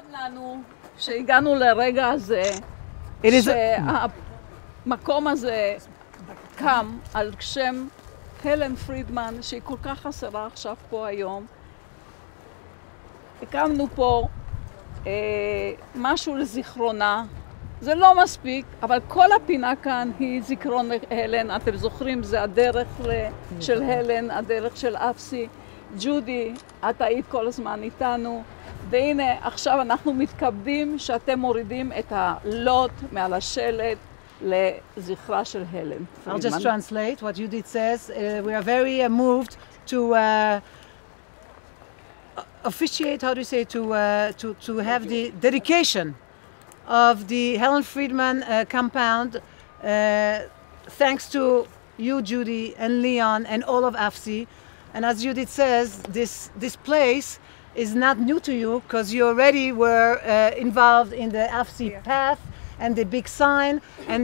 כבוד לנו שהגענו לרגע הזה, שהמקום הזה קם על שם הלן פרידמן, שהיא כל כך חסרה עכשיו פה היום. הקמנו פה משהו לזיכרונה. זה לא מספיק, אבל כל הפינה כאן היא זיכרון הלן. אתם זוכרים, זה הדרך של הלן, הדרך של אפסי. ג'ודי, את היית כל הזמן איתנו. והנה, עכשיו אנחנו מתכבדים שאתם מורידים את הלוט מעל השלט לזכרה של הלן. I'll just translate what Judith says. We are very moved to officiate, how do you say, to have the dedication of the Helen Freedman compound, thanks to you, Judy, and Leon, and all of AFSI. And as Judith says, this place is not new to you, because you already were involved in the AFSI path and the big sign, and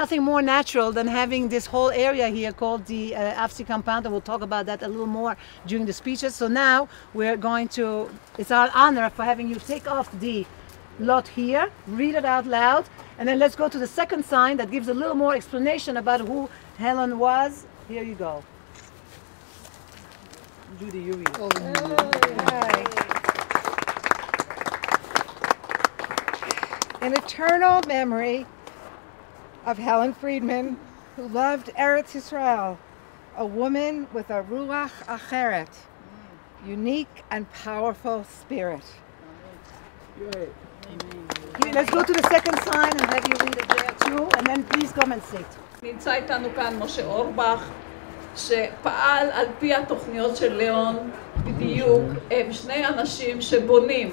nothing more natural than having this whole area here called the AFSI compound, and we'll talk about that a little more during the speeches. So now we're going to, it's our honor for having you take off the lot here, read it out loud, and then let's go to the second sign that gives a little more explanation about who Helen was. Here you go. Judy, you read. Oh, hi. An eternal memory of Helen Freedman, who loved Eretz Yisrael, a woman with a ruach acheret, unique and powerful spirit. Good. Let's go to the second sign and have you read it there too, and then please come and sit. נמצא איתנו כאן משה אורבך, שפעל על פי התוכניות של ליאון בדיוק. הם שני אנשים שבונים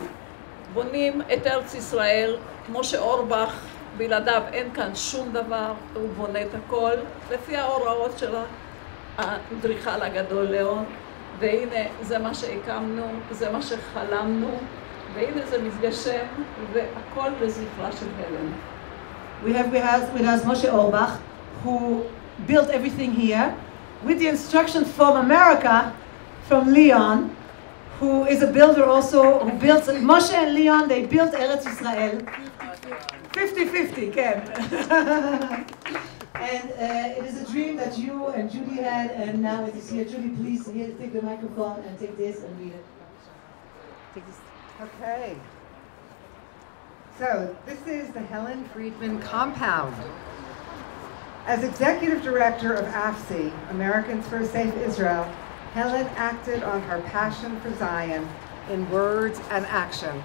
את ארץ ישראל. משה אורבך, בלעדיו אין כאן שום דבר, הוא בונה את הכל לפי ההוראות של האדריכל הגדול ליאון. והנה זה מה שהקמנו, זה מה שחלמנו, והנה זה מתגשם, והכל לזכרה של הלן. We have with us Moshe Orbach, who built everything here, with the instructions from America, from Leon, who is a builder also, who built, Moshe and Leon, they built Eretz Yisrael. 50-50, Ken. And it is a dream that you and Judy had, and now it is here. Judy, please, here, take the microphone and take this and read it. Take this. Okay. So this is the Helen Freedman compound. As executive director of AFSI, Americans for a Safe Israel, Helen acted on her passion for Zion in words and action.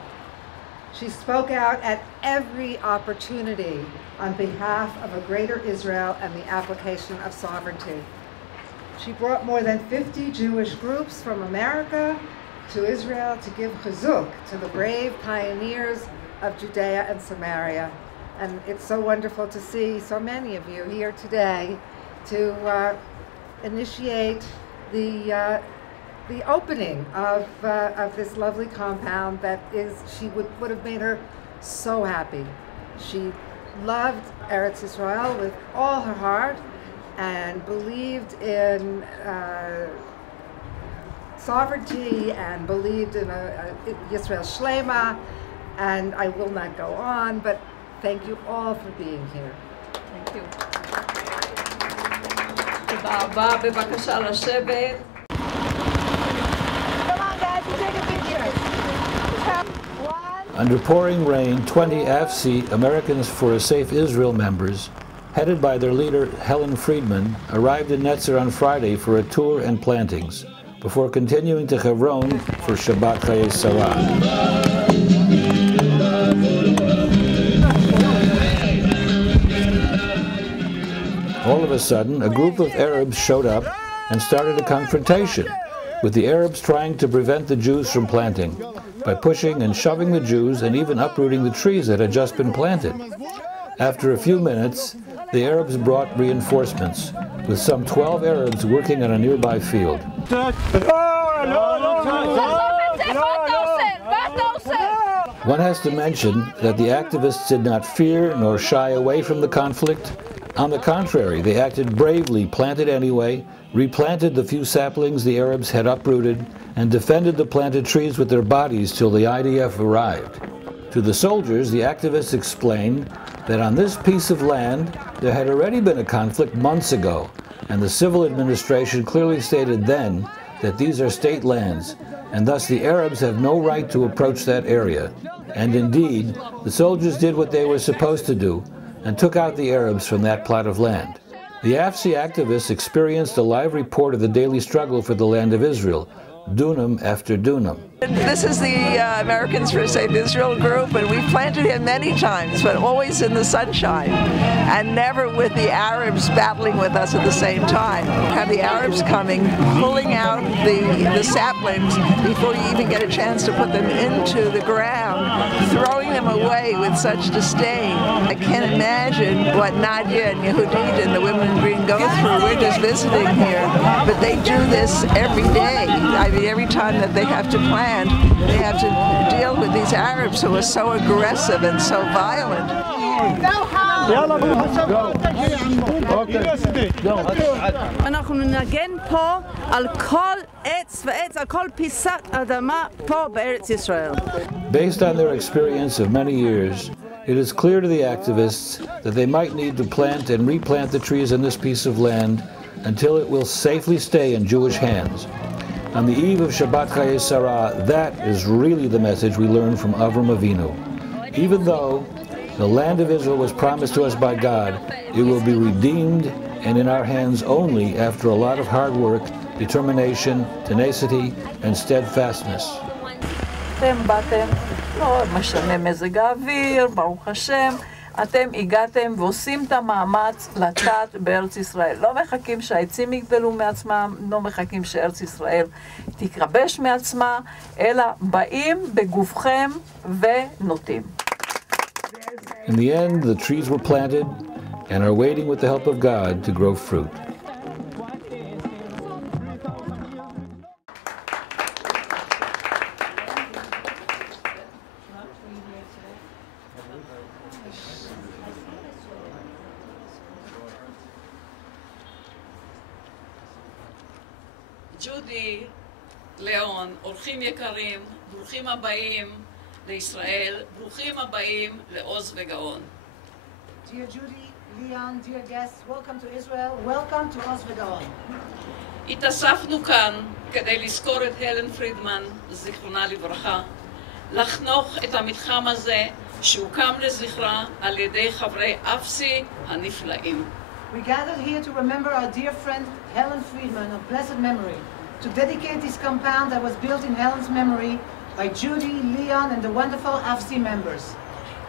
She spoke out at every opportunity on behalf of a greater Israel and the application of sovereignty. She brought more than 50 Jewish groups from America to Israel to give chizuk to the brave pioneers of Judea and Samaria. And it's so wonderful to see so many of you here today to initiate the opening of this lovely compound that would have made her so happy. She loved Eretz Yisrael with all her heart and believed in sovereignty and believed in Yisrael Shlema, and I will not go on, but thank you all for being here. Thank you. תודה רבה, בבקשה לשבת. Come on guys, we'll take a picture. Under pouring rain, 20 AFSI, Americans for a Safe Israel members, headed by their leader Helen Freedman, arrived in Netzer on Friday for a tour and plantings, before continuing to Hebron for Shabbat Chayei Sarah. All of a sudden, a group of Arabs showed up and started a confrontation, with the Arabs trying to prevent the Jews from planting, by pushing and shoving the Jews and even uprooting the trees that had just been planted. After a few minutes, the Arabs brought reinforcements, with some 12 Arabs working on a nearby field. One has to mention that the activists did not fear nor shy away from the conflict, On the contrary, they acted bravely, planted anyway, replanted the few saplings the Arabs had uprooted, and defended the planted trees with their bodies till the IDF arrived. To the soldiers, the activists explained that on this piece of land there had already been a conflict months ago, and the civil administration clearly stated then that these are state lands, and thus the Arabs have no right to approach that area. And indeed, the soldiers did what they were supposed to do, and took out the Arabs from that plot of land. The AFC activists experienced a live report of the daily struggle for the land of Israel, dunam after dunam. This is the Americans for a Safe Israel group, and we've planted here many times, but always in the sunshine, and never with the Arabs battling with us at the same time. Have the Arabs coming, pulling out the saplings before you even get a chance to put them into the ground, throwing them away with such disdain. I can't imagine what Nadia and Yehudit and the women in green go through. We're just visiting here, but they do this every day. I mean, every time that they have to plant, they have to deal with these Arabs who are so aggressive and so violent. אנחנו ננגן פה על כל עץ ועץ, על כל פיסת אדמה פה בארץ ישראל. Based on their experience of many years, it is clear to the activists that they might need to plant and replant the trees on this piece of land until it will safely stay in Jewish hands. On the eve of Shabbat Chayei Sarah, that is really the message we learn from Avram Avinu. Even though the land of Israel was promised to us by God, it will be redeemed and in our hands only after a lot of hard work, determination, tenacity, and steadfastness. אתם באתם, לא משנה מזג האוויר, ברוך השם, אתם הגעתם ועושים את המאמץ לטעת בארץ ישראל. לא מחכים שהעצים יגדלו מעצמם, לא מחכים שארץ ישראל תתרבש מעצמה, אלא באים בגופכם ונוטים. In the end, the trees were planted and are waiting with the help of God to grow fruit. ג'ודי, ליאון, אורחים יקרים, ברוכים הבאים לישראל, ברוכים הבאים לעוז וגאון. Dear Judy, Leon, dear guests, welcome to Israel, welcome to עוז וגאון. התאספנו כאן כדי לזכור את הלן פרידמן, זיכרונה לברכה, לחנוך את המתחם הזה שהוקם לזכרה על ידי חברי אפסי הנפלאים. We gathered here to remember our dear friend Helen Freedman of blessed memory, to dedicate this compound that was built in Helen's memory by Judy, Leon, and the wonderful AFC members.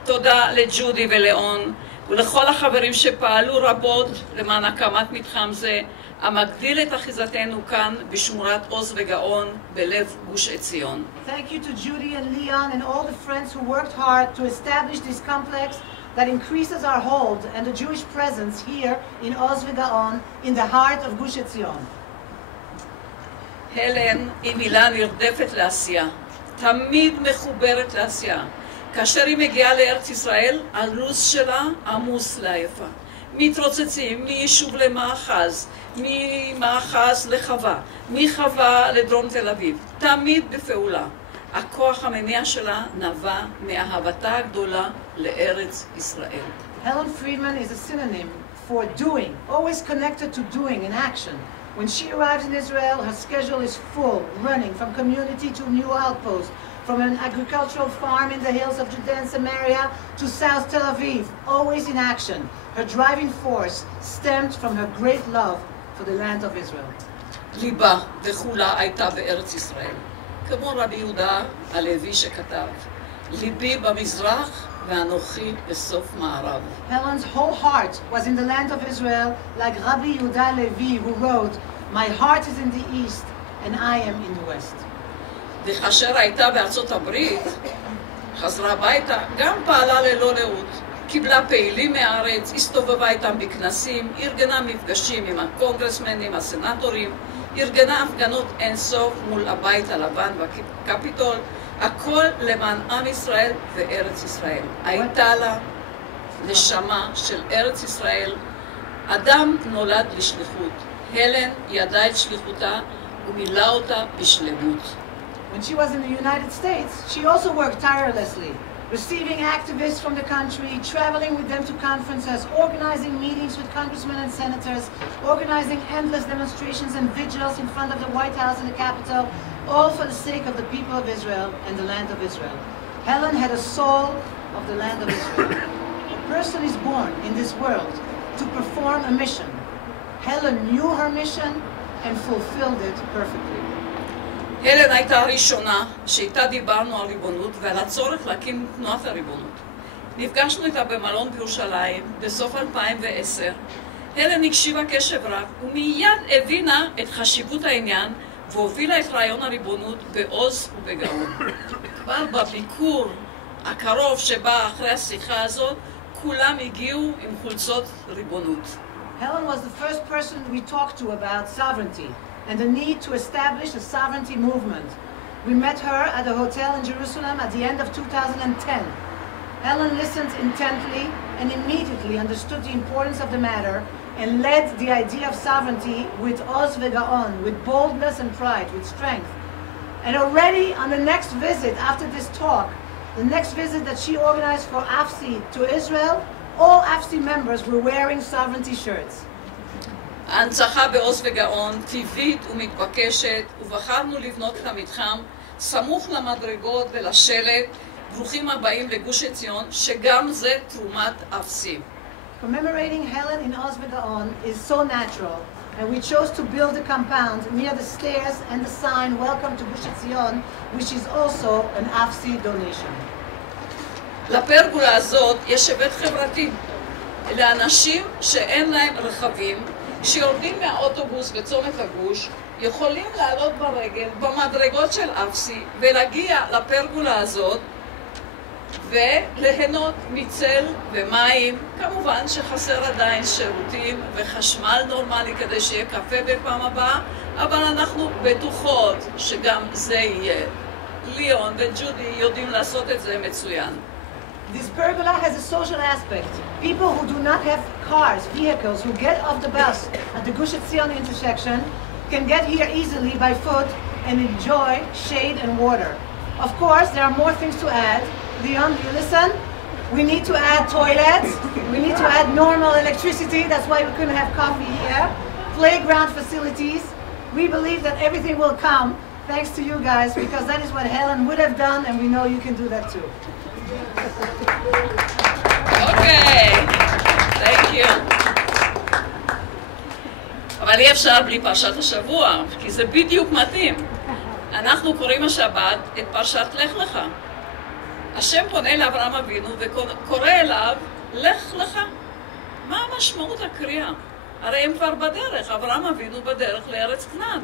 תודה לג'ודי ולאון ולכל החברים שפעלו רבות למען הקמת מתחם זה, המגדיל את אחיזתנו כאן בשמורת עוז וגאון בלב גוש עציון. Thank you to Judy and Leon and all the friends who worked hard to establish this complex that increases our hold and the Jewish presence here in עוז וגאון, in the heart of גוש עציון. הלן היא מילה נרדפת לעשייה, תמיד מחוברת לעשייה. כאשר היא מגיעה לארץ ישראל, הלו"ז שלה עמוס לעייפה. מתרוצצים מיישוב למאחז, ממאחז לחווה, מחווה לדרום תל אביב, תמיד בפעולה. הכוח המניע שלה נבע מאהבתה הגדולה לארץ ישראל. Helen Freedman is a synonym for doing, always connected to doing and action. When she arrives in Israel, her schedule is full, running from community to new outpost, from an agricultural farm in the hills of Judea and Samaria to South Tel Aviv, always in action. Her driving force stemmed from her great love for the land of Israel. ליבה וכולה הייתה בארץ ישראל. כמו רבי יהודה הלוי שכתב, ליבי במזרח ואנוכי בסוף מערב. Helen's whole heart was in the land of Israel, like Rabbi Yehuda Levi, who wrote, "My heart is in the east, and I am in the west." וכאשר הייתה בארצות הברית, חזרה הביתה, גם פעלה ללא לאות. קיבלה פעילים מהארץ, הסתובבה איתם בכנסים, ארגנה מפגשים עם הקונגרסמנים, הסנטורים, ארגנה הפגנות אינסוף מול הבית הלבן והקפיטול, הכל למען עם ישראל וארץ ישראל. הייתה לה נשמה של ארץ ישראל, אדם נולד לשליחות. הלן ידעה את שליחותה ומילאה אותה בשלמות. When she was in the United States, she also worked tirelessly, receiving activists from the country, traveling with them to conferences, organizing meetings with congressmen and senators, organizing endless demonstrations and vigils in front of the White House and the Capitol, all for the sake of the people of Israel and the land of Israel. Helen had a soul of the land of Israel. A person is born in this world to perform a mission. Helen knew her mission and fulfilled it perfectly. הלן הייתה הראשונה שאיתה דיברנו על ריבונות ועל הצורך להקים תנועת הריבונות. נפגשנו איתה במלון בירושלים בסוף 2010. הלן הקשיבה קשב רב ומיד הבינה את חשיבות העניין והובילה את רעיון הריבונות בעוז ובגאון. כבר בביקור הקרוב שבא אחרי השיחה הזאת, כולם הגיעו עם חולצות ריבונות. Helen was the first person we talked to about sovereignty and the need to establish a sovereignty movement. We met her at a hotel in Jerusalem at the end of 2010. Helen listened intently and immediately understood the importance of the matter and led the idea of sovereignty with oz veGaon, with boldness and pride, with strength. And already on the next visit after this talk, the next visit that she organized for AFSI to Israel, all AFSI members were wearing sovereignty shirts. ההנצחה בעוז וגאון טבעית ומתבקשת, ובחרנו לבנות את המתחם סמוך למדרגות ולשלט ברוכים הבאים לגוש עציון, שגם זה תרומת אפסי. Commemorating Helen in Oz veGaon is so natural, and we chose to build a compound near the stairs and the sign "Welcome to Gush Etzion," which is also an AFSI donation. לפרגולה הזאת יש היבט חברתי. לאנשים שאין להם רכבים, כשיורדים מהאוטובוס בצומת הגוש, יכולים לעלות ברגל במדרגות של אפסי ולהגיע לפרגולה הזאת וליהנות מצל ומים. כמובן שחסר עדיין שירותים וחשמל נורמלי כדי שיהיה קפה בפעם הבאה, אבל אנחנו בטוחות שגם זה יהיה. ליאון וג'ודי יודעים לעשות את זה מצוין. This pergola has a social aspect. People who do not have cars, vehicles, who get off the bus at the Gush Etzion intersection can get here easily by foot and enjoy shade and water. Of course, there are more things to add. Leon, do you listen? We need to add toilets. We need to add normal electricity. That's why we couldn't have coffee here. Playground facilities. We believe that everything will come thanks to you guys, because that is what Helen would have done, and we know you can do that too. Okay, thank you. אבל אי אפשר בלי פרשת השבוע, כי זה בדיוק מתאים. אנחנו קוראים השבת את פרשת לך לך. השם פונה לאברהם אבינו וקורא אליו, לך לך. מה המשמעות הקריאה? הרי הם כבר בדרך, אברהם אבינו בדרך לארץ כנען.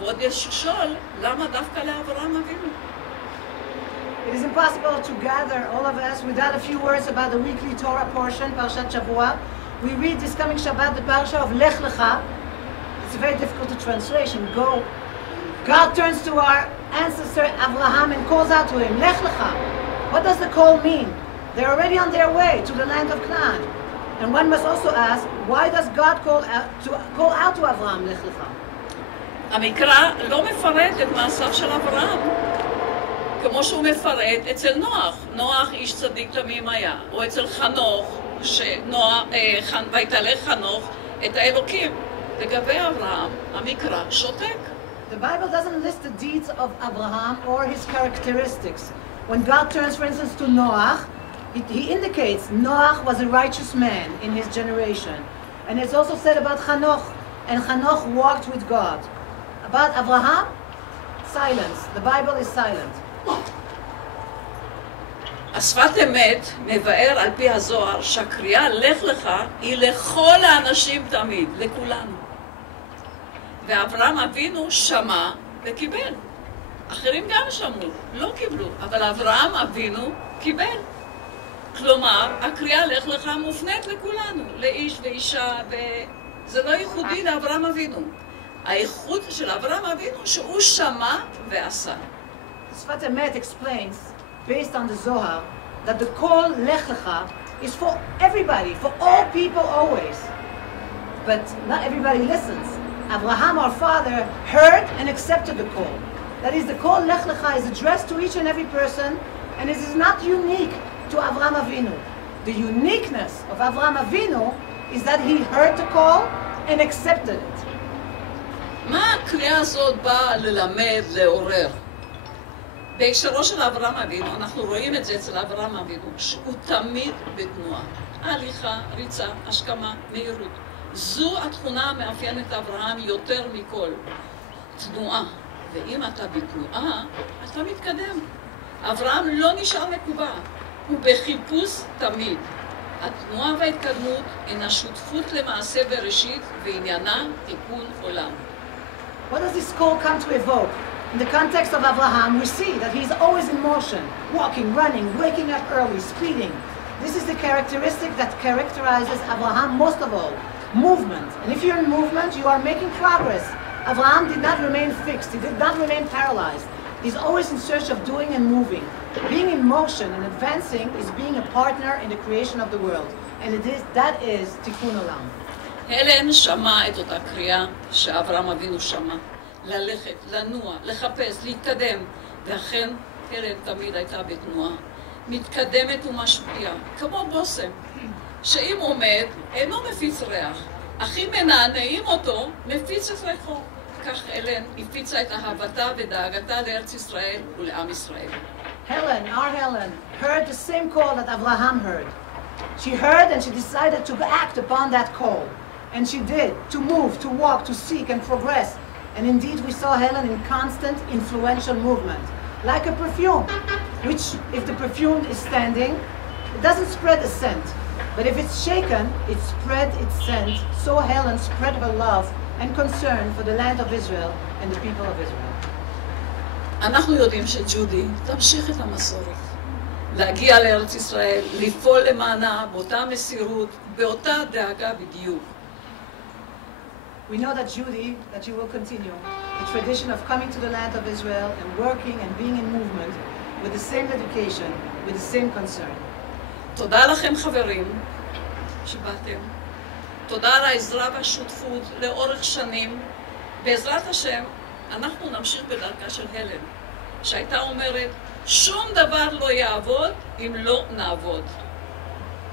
ועוד יש לשאול, למה דווקא לאברהם אבינו? It is impossible to gather all of us without a few words about the weekly Torah portion, Parshat Shavua. We read this coming Shabbat the Parsha of Lech Lecha. It's very difficult to translation. Go. God turns to our ancestor Abraham and calls out to him, Lech Lecha. What does the call mean? They're already on their way to the land of Canaan. And one must also ask, why does God call out to Abraham, Lech Lecha? המקרא לא מפרט את מעשיו של אברהם, כמו שהוא מפרט אצל נוח. נוח איש צדיק תמים היה, או אצל חנוך, ויתהלך חנוך את האלוקים. לגבי אברהם, המקרא שותק. The Bible doesn't list the deeds of Abraham or his characteristics. When God turns, for instance, to Noach, he indicates Noach was a righteous man in his generation. And it's also said about Hanoch, and Hanoch walked with God. About Abraham, silence. The Bible is silent. השפת אמת מבאר על פי הזוהר שהקריאה לך לך היא לכל האנשים תמיד, לכולנו. ואברהם אבינו שמע וקיבל. אחרים גם שמעו, לא קיבלו, אבל אברהם אבינו קיבל. כלומר, הקריאה לך לך מופנית לכולנו, לאיש ואישה, וזה לא ייחודי לאברהם אבינו. הייחוד של אברהם אבינו שהוא שמע ועשה. Sfat Emet explains, based on the Zohar, that the call Lech Lecha is for everybody, for all people always. but not everybody listens. Abraham, our father, heard and accepted the call. That is, the call Lech Lecha is addressed to each and every person, and it is not unique to Avraham Avinu. The uniqueness of Avraham Avinu is that he heard the call and accepted it. מה הקריאה הזאת באה ללמד, לעורר? בהקשרו של אברהם אבינו, אנחנו רואים את זה אצל אברהם אבינו, שהוא תמיד בתנועה. הליכה, ריצה, השכמה, מהירות. זו התכונה המאפיינת את אברהם יותר מכל. תנועה. ואם אתה בתנועה, אתה מתקדם. אברהם לא נשאר מקובע. הוא בחיפוש תמיד. התנועה וההתקדמות הן השותפות למעשה בראשית ועניינה תיקון עולם. What does this call come to evoke? In the context of Abraham, we see that he's always in motion, walking, running, waking up early, speeding. This is the characteristic that characterizes Abraham most of all, movement. And if you're in movement, you are making progress. Abraham did not remain fixed, he did not remain paralyzed. He's always in search of doing and moving. Being in motion and advancing is being a partner in the creation of the world. And that is Tikkun Olam. הלן שמע את אותה קריאה שאברהם אבינו שמע. ללכת, לנוע, לחפש, להתקדם. ואכן, הלן תמיד הייתה בתנועה. מתקדמת ומשפיעה, כמו בושם, שאם עומד, אינו מפיץ ריח. אך אם מנענעים אותו, מפיץ את ריחו. כך הלן הפיצה את אהבתה ודאגתה לארץ ישראל ולעם ישראל. Helen, our Helen, heard the same call that Abraham heard. She heard and she decided to act upon that call. And she did, to move, to walk, to seek and progress. And indeed we saw Helen in constant influential movement. Like a perfume, which if the perfume is standing, it doesn't spread a scent. But if it's shaken, it spread its scent. So Helen spread her love and concern for the land of Israel and the people of Israel. אנחנו יודעים שג'ודי תמשיך את המסורת. להגיע לארץ ישראל, לפעול למענה, באותה מסירות, באותה דאגה בדיוק. We know that Judy, that she will continue the tradition of coming to the land of Israel and working and being in movement with the same dedication, with the same concern. תודה לכם חברים שבאתם. תודה על העזרה והשותפות לאורך שנים. בעזרת השם, אנחנו נמשיך בדרכה של הלן, שהייתה אומרת, שום דבר לא יעבוד אם לא נעבוד.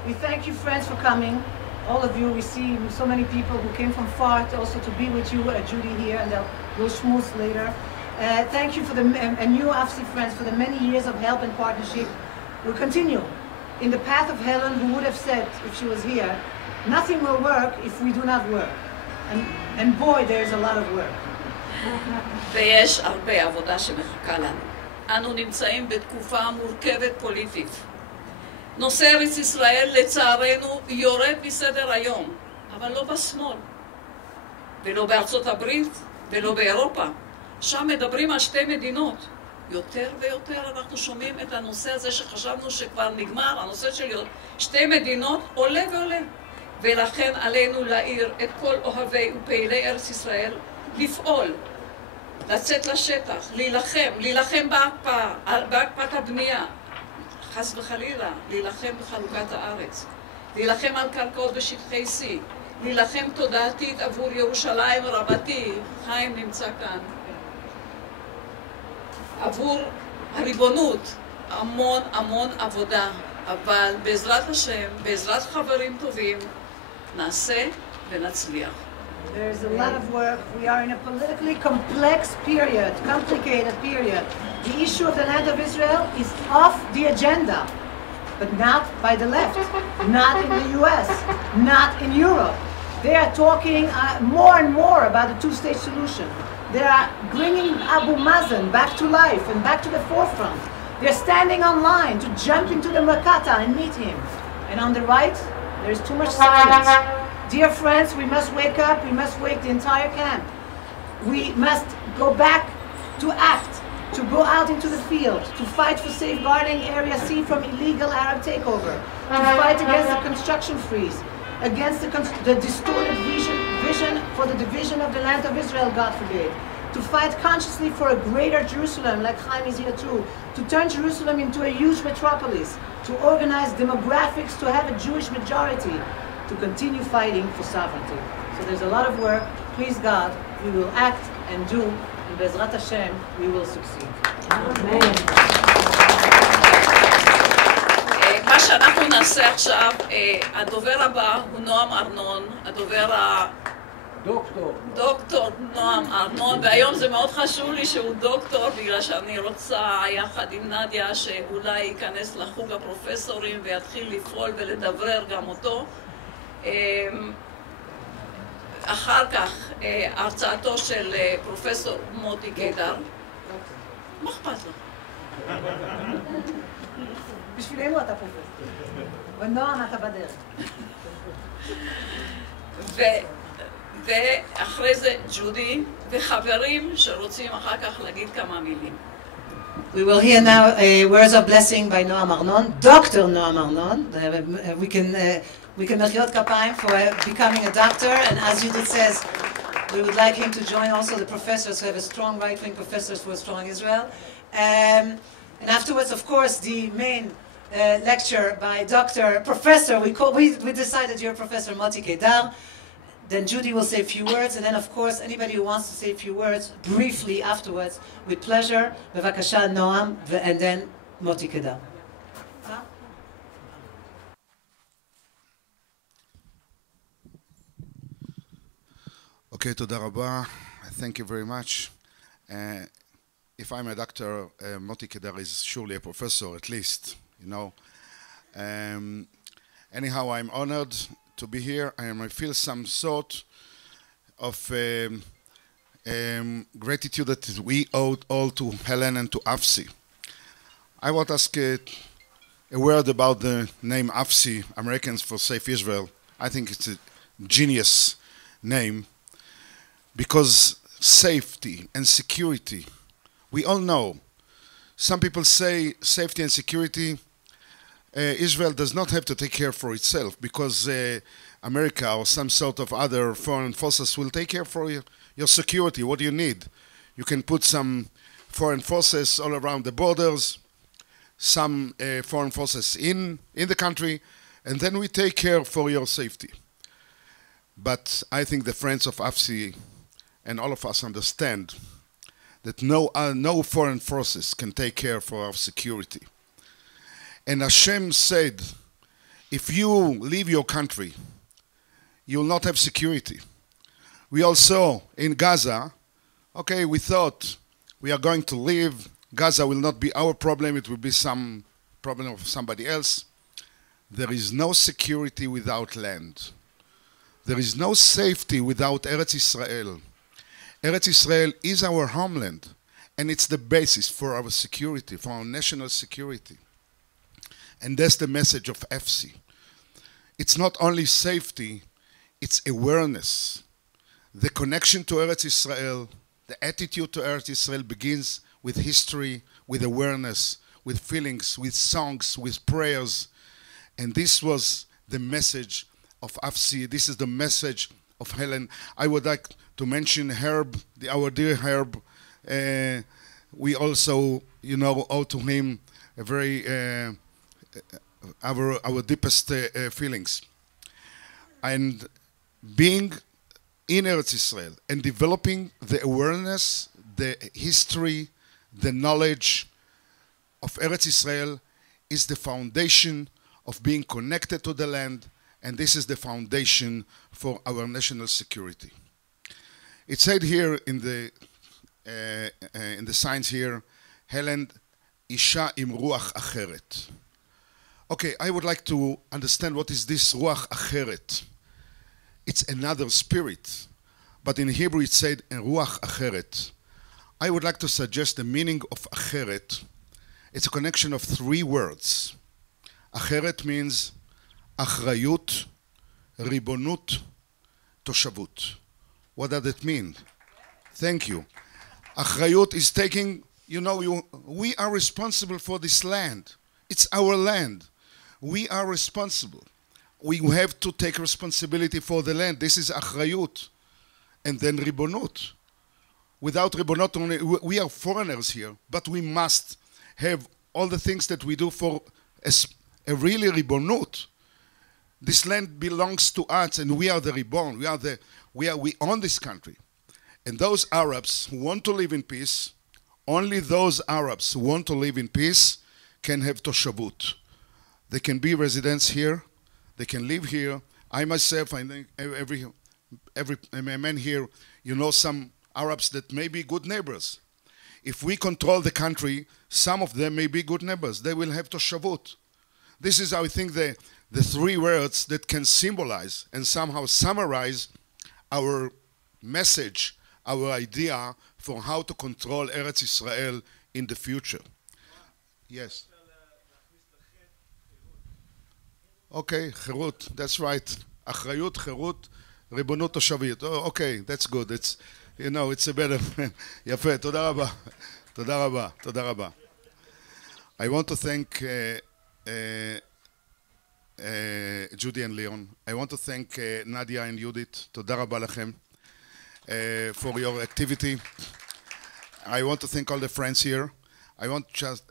We thank you friends for coming. All of you, we see so many people who came from far also to be with you, Judy here, and they'll go schmooze later. Thank you for the new AFSI friends for the many years of help and partnership. We'll continue in the path of Helen, who would have said, if she was here, nothing will work if we do not work. And boy, there's a lot of work. ויש הרבה עבודה שמחכה לנו. אנו נמצאים בתקופה מורכבת פוליטית. נושא ארץ ישראל, לצערנו, יורד מסדר היום, אבל לא בשמאל, ולא בארצות הברית, ולא באירופה. שם מדברים על שתי מדינות. יותר ויותר אנחנו שומעים את הנושא הזה שחשבנו שכבר נגמר, הנושא של שתי מדינות עולה ועולה. ולכן עלינו להעיר את כל אוהבי ופעילי ארץ ישראל, לפעול, לצאת לשטח, להילחם בהקפאת הבנייה, חס וחלילה, להילחם בחלוקת הארץ, להילחם על קרקעות בשטחי C, להילחם תודעתית עבור ירושלים רבתי, חיים נמצא כאן, עבור הריבונות, המון המון עבודה, אבל בעזרת השם, בעזרת חברים טובים, נעשה ונצליח. There's a lot of work. We are in a politically complex period, complicated period. The issue of the land of Israel is off the agenda, but not by the left, not in the US, not in Europe. They are talking more and more about the two-state solution. They are bringing Abu Mazen back to life and back to the forefront. They're standing online to jump into the Merkata and meet him. And on the right, there's too much silence. Dear friends, we must wake up, we must wake the entire camp. We must go back to act, to go out into the field, to fight for safeguarding Area C from illegal Arab takeover, to fight against the construction freeze, against the distorted vision for the division of the land of Israel, God forbid, to fight consciously for a greater Jerusalem, like Chaim is here too, to turn Jerusalem into a huge metropolis, to organize demographics to have a Jewish majority, to continue fighting for sovereignty. So there's a lot of work. Please God, we will act and do, and Bezrat Hashem, we will succeed. Amen. מה שאנחנו נעשה עכשיו, הדובר הבא הוא נועם ארנון, דוקטור נועם ארנון, והיום זה מאוד חשוב לי שהוא דוקטור, בגלל שאני רוצה יחד עם נדיה שאולי ייכנס לחוג הפרופסורים ויתחיל לפעול ולדברר גם אותו. אחר כך הרצאתו של פרופסור מוטי קידר. מה אכפת לך? בשבילנו אתה פרופסור, ונועם אתה בדרך. ואחרי זה ג'ודי וחברים שרוצים אחר כך להגיד כמה מילים. We will hear now words of blessing by Noam Arnon, Dr. Noam Arnon. We can mechiyot kapayim for becoming a doctor, and as Judith says, we would like him to join also the professors who have a strong right-wing professors for a strong Israel. And afterwards, of course, the main lecture by Professor, we decided you're Professor Moti Kedar. Then Judy will say a few words, and then of course anybody who wants to say a few words briefly afterwards, with pleasure, bevakasha Noam, and then Moti Kedar. Okay, תודה רבה. Thank you very much. If I'm a doctor, Moti Kedar is surely a professor, at least, you know. Anyhow, I'm honored to be here. I feel some sort of gratitude that we owe all to Helen and to AFSI. I want to ask a word about the name AFSI, Americans for Safe Israel. I think it's a genius name because safety and security, we all know. Some people say safety and security, Israel does not have to take care for itself because America or some sort of other foreign forces will take care for your security. What do you need? You can put some foreign forces all around the borders, some foreign forces in the country, and then we take care for your safety. But I think the friends of AFSI and all of us understand that no foreign forces can take care for our security. And Hashem said, if you leave your country, you will not have security. We all saw in Gaza, okay, we thought we are going to leave. Gaza will not be our problem. It will be some problem of somebody else. There is no security without land. There is no safety without Eretz Israel. Eretz Israel is our homeland, and it's the basis for our security, for our national security. And that's the message of AFSI. It's not only safety, it's awareness. The connection to Eretz Israel, the attitude to Eretz Israel begins with history, with awareness, with feelings, with songs, with prayers. And this was the message of AFSI. This is the message of Helen. I would like to mention Herb, our dear Herb. We also, owe to him a very our deepest feelings. And being in Eretz Israel and developing the awareness, the history, the knowledge of Eretz Israel is the foundation of being connected to the land, and this is the foundation for our national security. It said here in the signs here, Helen, Isha im ruach acheret. Okay, I would like to understand what is this ruach acheret. It's another spirit, but in Hebrew it said ruach acheret. I would like to suggest the meaning of acheret. It's a connection of three words. Acheret means achrayut, ribonut, toshavut. What does it mean? Thank you. Achrayut is taking, we are responsible for this land. It's our land. We are responsible. We have to take responsibility for the land. This is achrayut. And then ribonut. Without ribonut, we are foreigners here, but we must have all the things that we do for a really ribonut. This land belongs to us, and we are the reborn. we own this country. And those Arabs who want to live in peace, only those Arabs who want to live in peace can have toshavut. They can be residents here. They can live here. I myself, I think every man here, you know some Arabs that may be good neighbors. If we control the country, some of them may be good neighbors. They will have toshavut. This is, I think, the three words that can symbolize and somehow summarize our message, our idea for how to control Eretz Israel in the future. Yes. Okay, חירות, that's right. אחריות, חירות, ריבונות תושבית. Oh, okay, that's good. It's, you know, it's a better... יפה, תודה רבה. תודה רבה, תודה רבה. I want to thank Judy and Leon. I want to thank Nadia and Judith. תודה רבה לכם for your activity. I want to thank all the friends here. I want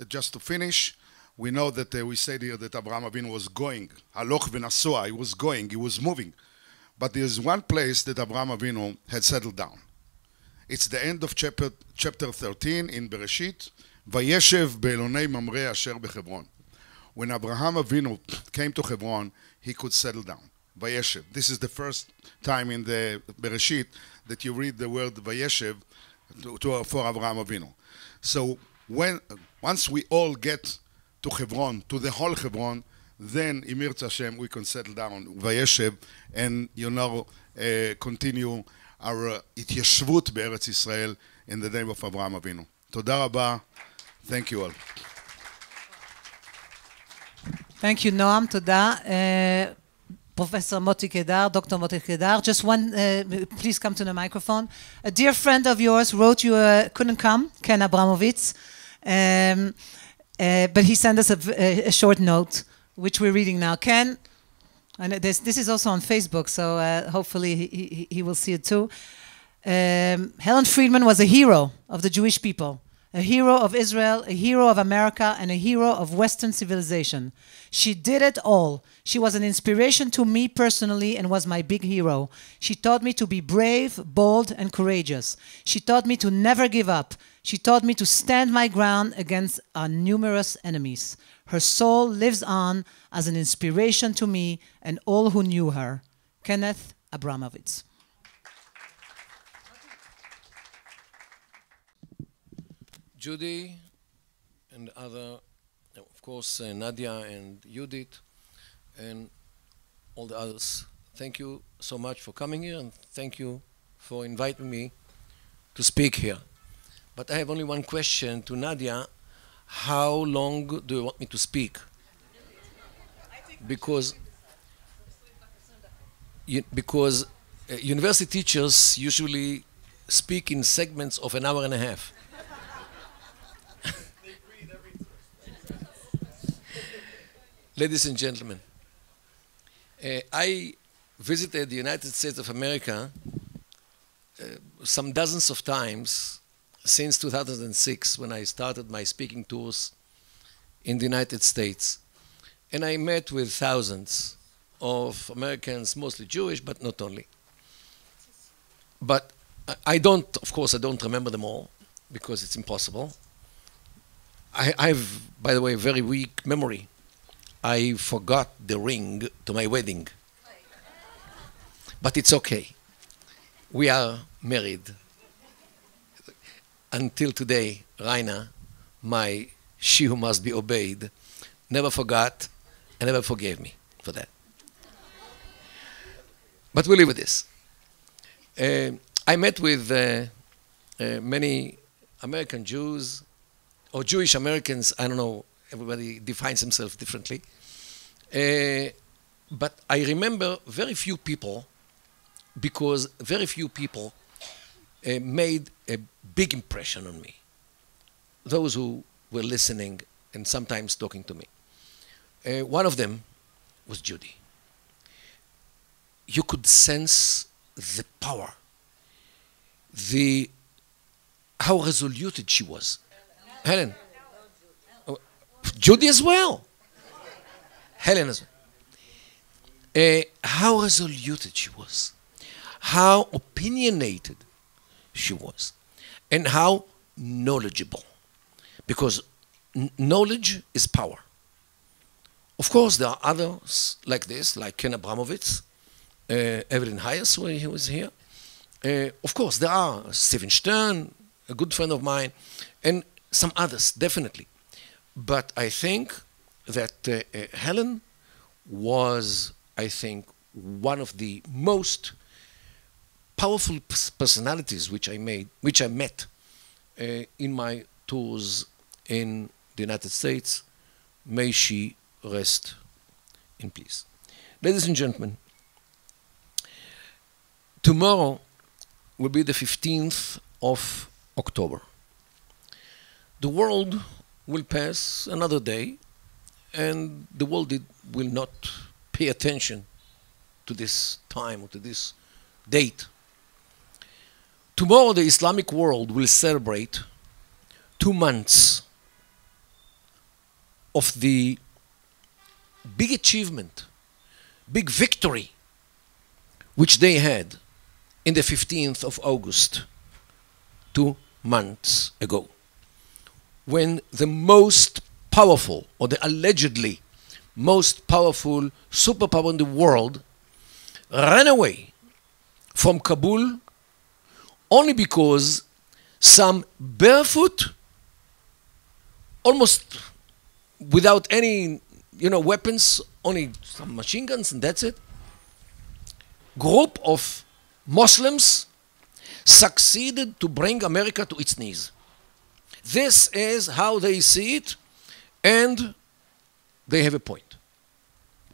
just to finish. We know that we said here that Abraham Avinu was going. Haloch v'nasua, he was going, he was moving. But there's one place that Abraham Avinu had settled down. It's the end of chapter 13 in Bereshit. Vayeshev be'elonei mamre asher bechevron. When Abraham Avinu came to Hebron, he could settle down. Vayeshev. This is the first time in the Bereshit that you read the word Vayeshev for Abraham Avinu. So once we all get to Hebron, to the whole Hebron, then Imir Hashem, we can settle down Vayeshev and, you know, continue our התיישבות בארץ ישראל in the name of Abraham Avinu. תודה רבה. Thank you all. Thank you, Noam. תודה. Professor Moti Kedar, Dr. Moti Kedar. Just one, please come to the microphone. A dear friend of yours wrote you couldn't come, Ken Abramovitz. But he sent us a short note, which we're reading now. Ken, and this is also on Facebook, so hopefully he will see it too. Helen Freedman was a hero of the Jewish people, a hero of Israel, a hero of America, and a hero of Western civilization. She did it all. She was an inspiration to me personally and was my big hero. She taught me to be brave, bold, and courageous. She taught me to never give up. She taught me to stand my ground against our numerous enemies. Her soul lives on as an inspiration to me and all who knew her. Kenneth Abramovitz. Judy and other, of course, Nadia and Judith and all the others, thank you so much for coming here and thank you for inviting me to speak here. But I have only one question to Nadia. How long do you want me to speak? Because university teachers usually speak in segments of an hour and a half. Ladies and gentlemen, I visited the United States of America some dozens of times since 2006 when I started my speaking tours in the United States. And I met with thousands of Americans, mostly Jewish, but not only. But I don't, of course, I don't remember them all because it's impossible. I have, by the way, a very weak memory. I forgot the ring to my wedding. But it's okay. We are married. Until today, Raina, my she who must be obeyed, never forgot and never forgave me for that. But we'll live with this. I met with many American Jews, or Jewish Americans, I don't know, everybody defines himself differently. But I remember very few people, because very few people made a big impression on me. Those who were listening and sometimes talking to me. One of them was Judy. You could sense the power, how resolute she was. Helen. Oh, Judy as well. Helen as well. How resolute she was. how opinionated she was and how knowledgeable, because knowledge is power. Of course, there are others like this, like Ken Abramovitz, Evelyn Hayes, when he was here. Of course, there are Stephen Stern, a good friend of mine, and some others, definitely. But I think that Helen was, I think, one of the most powerful personalities which I met in my tours in the United States. May she rest in peace. Ladies and gentlemen, tomorrow will be the 15th of October. The world will pass another day, and the world will not pay attention to this time or to this date. Tomorrow, the Islamic world will celebrate 2 months of the big achievement, big victory, which they had in the 15th of August, 2 months ago, when the most powerful, or the allegedly most powerful superpower in the world ran away from Kabul only because some barefoot, almost without any weapons, only some machine guns and that's it, group of Muslims succeeded to bring America to its knees. This is how they see it, and they have a point,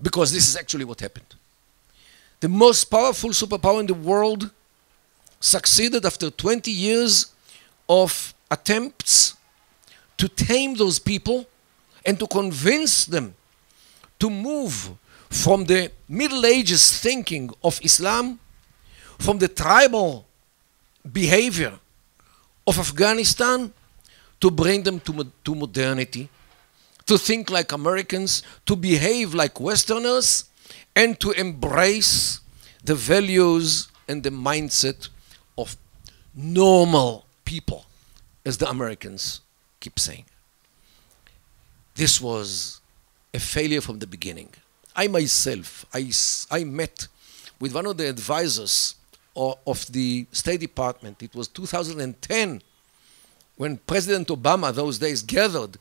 because this is actually what happened. The most powerful superpower in the world succeeded after 20 years of attempts to tame those people and to convince them to move from the Middle Ages thinking of Islam, from the tribal behavior of Afghanistan, to bring them to modernity, to think like Americans, to behave like Westerners, and to embrace the values and the mindset of normal people, as the Americans keep saying. This was a failure from the beginning. I myself, I met with one of the advisors of the State Department. It was 2010, when President Obama those days gathered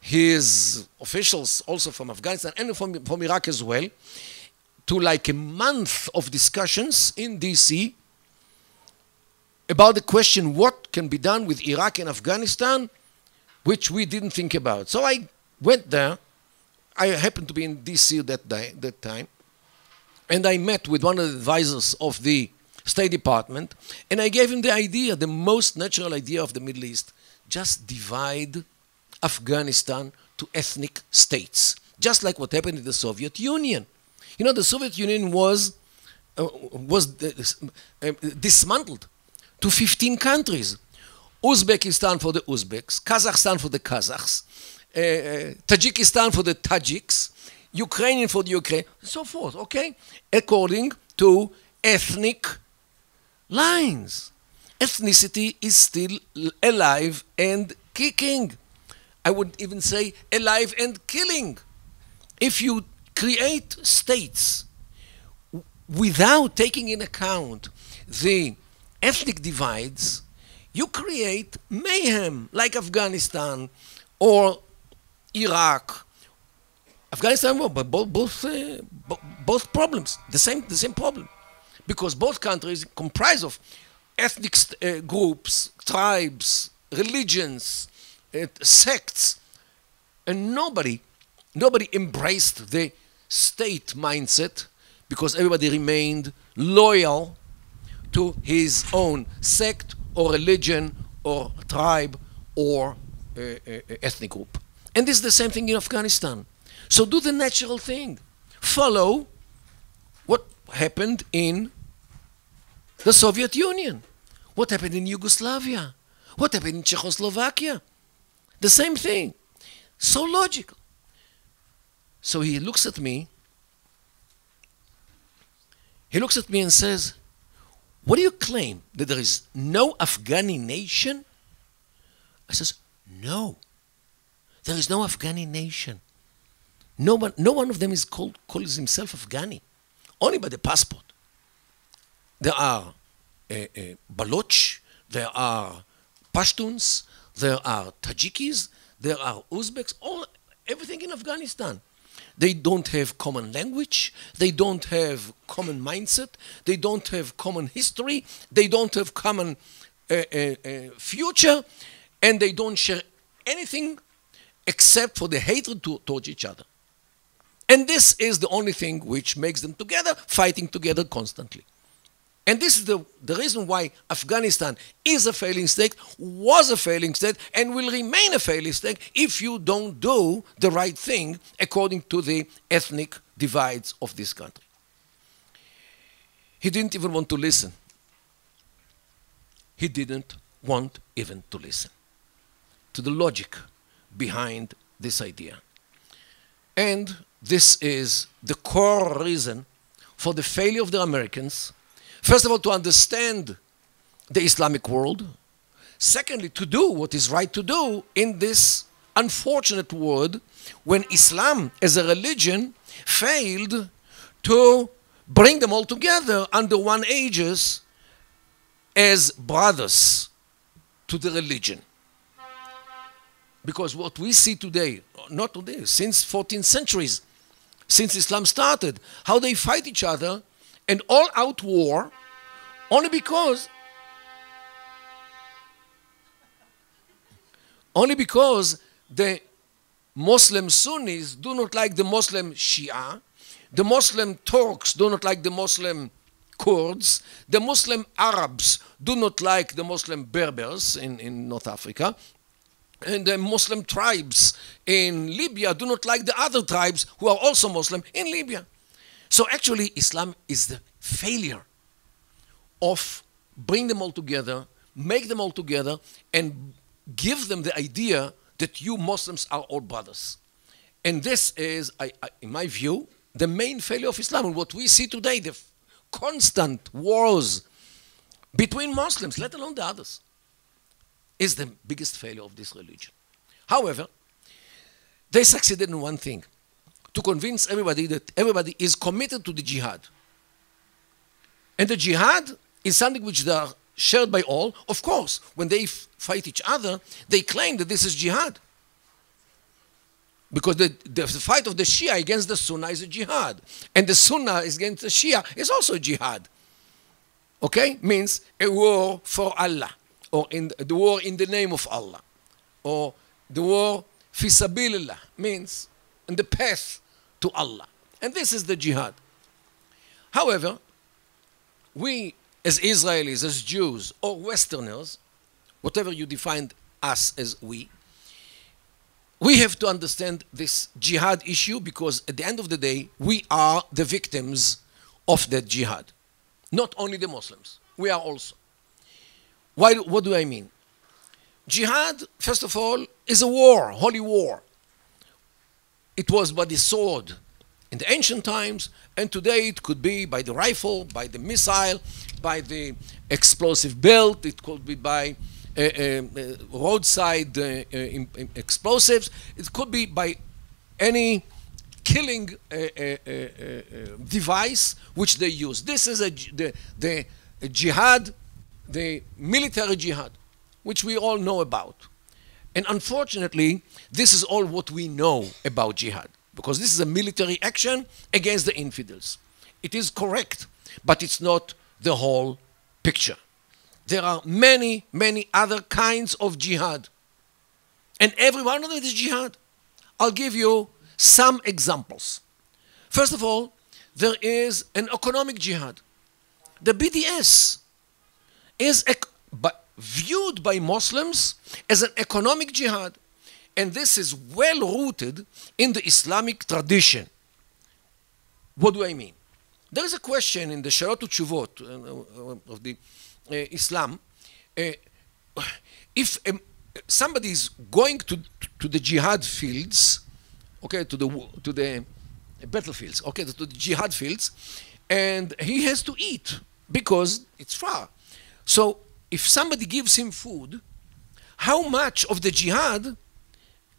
his officials also from Afghanistan and from Iraq as well, to like a month of discussions in DC about the question what can be done with Iraq and Afghanistan, which we didn't think about. So I went there. I happened to be in DC that time, and I met with one of the advisors of the State Department, and I gave him the idea, the most natural idea of the Middle East: just divide Afghanistan to ethnic states, just like what happened in the Soviet Union. You know, the Soviet Union was dismantled to 15 countries. Uzbekistan for the Uzbeks, Kazakhstan for the Kazakhs, Tajikistan for the Tajiks, Ukrainian for the Ukraine, and so forth, okay? According to ethnic lines. Ethnicity is still alive and kicking. I would even say alive and killing. If you create states without taking in account the ethnic divides, you create mayhem, like Afghanistan or Iraq. Afghanistan, but both problems, the same problem, because both countries comprise of ethnic groups, tribes, religions, sects, and nobody embraced the state mindset, because everybody remained loyal to his own sect or religion or tribe or ethnic group. And this is the same thing in Afghanistan. So do the natural thing. Follow what happened in the Soviet Union, what happened in Yugoslavia, what happened in Czechoslovakia. The same thing. So logical. So he looks at me and says, what do you claim? That there is no Afghani nation? I says, no. There is no Afghani nation. No one of them calls himself Afghani. Only by the passport. There are Baloch, there are Pashtuns, there are Tajikis, there are Uzbeks, everything in Afghanistan. They don't have common language, they don't have common mindset, they don't have common history, they don't have common future, and they don't share anything except for the hatred towards each other. And this is the only thing which makes them together, fighting together constantly. And this is the reason why Afghanistan is a failing state, was a failing state, and will remain a failing state if you don't do the right thing according to the ethnic divides of this country. He didn't even want to listen. He didn't want even to listen to the logic behind this idea. And this is the core reason for the failure of the Americans. First of all, to understand the Islamic world. Secondly, to do what is right to do in this unfortunate world when Islam as a religion failed to bring them all together under one aegis as brothers to the religion. Because what we see today, not today, since 14 centuries, since Islam started, how they fight each other, an all-out war, only because the Muslim Sunnis do not like the Muslim Shia, the Muslim Turks do not like the Muslim Kurds, the Muslim Arabs do not like the Muslim Berbers in North Africa, and the Muslim tribes in Libya do not like the other tribes who are also Muslim in Libya. So actually Islam is the failure of bring them all together, make them all together, and give them the idea that you Muslims are all brothers. And this is, in my view, the main failure of Islam. And what we see today, the constant wars between Muslims, let alone the others, is the biggest failure of this religion. However, they succeeded in one thing, to convince everybody that everybody is committed to the jihad. And the jihad is something which they are shared by all. Of course, when they fight each other, they claim that this is jihad. Because the fight of the Shia against the Sunnah is a jihad. And the Sunnah against the Shia is also a jihad. Okay? Means a war for Allah. Or the war in the name of Allah. Or the war fi sabilillah. Means in the path to Allah. And this is the jihad. However, we as Israelis, as Jews, or Westerners, whatever you define us as we have to understand this jihad issue, because at the end of the day, we are the victims of that jihad. Not only the Muslims, we are also. What do I mean? Jihad, first of all, is a war, holy war. It was by the sword in the ancient times, and today it could be by the rifle, by the missile, by the explosive belt, it could be by roadside explosives, it could be by any killing device which they use. This is the jihad, the military jihad, which we all know about. And unfortunately, this is all what we know about jihad, because this is a military action against the infidels. It is correct, but it's not the whole picture. There are many, many other kinds of jihad. And every one of them is jihad. I'll give you some examples. First of all, there is an economic jihad. The BDS is viewed by Muslims as an economic jihad. And this is well rooted in the Islamic tradition. What do I mean? There is a question in the Shalot Utshuvot of the Islam. If somebody is going to the jihad fields, okay, to the battlefields, okay, to the jihad fields, and he has to eat, because it's far. So if somebody gives him food, how much of the jihad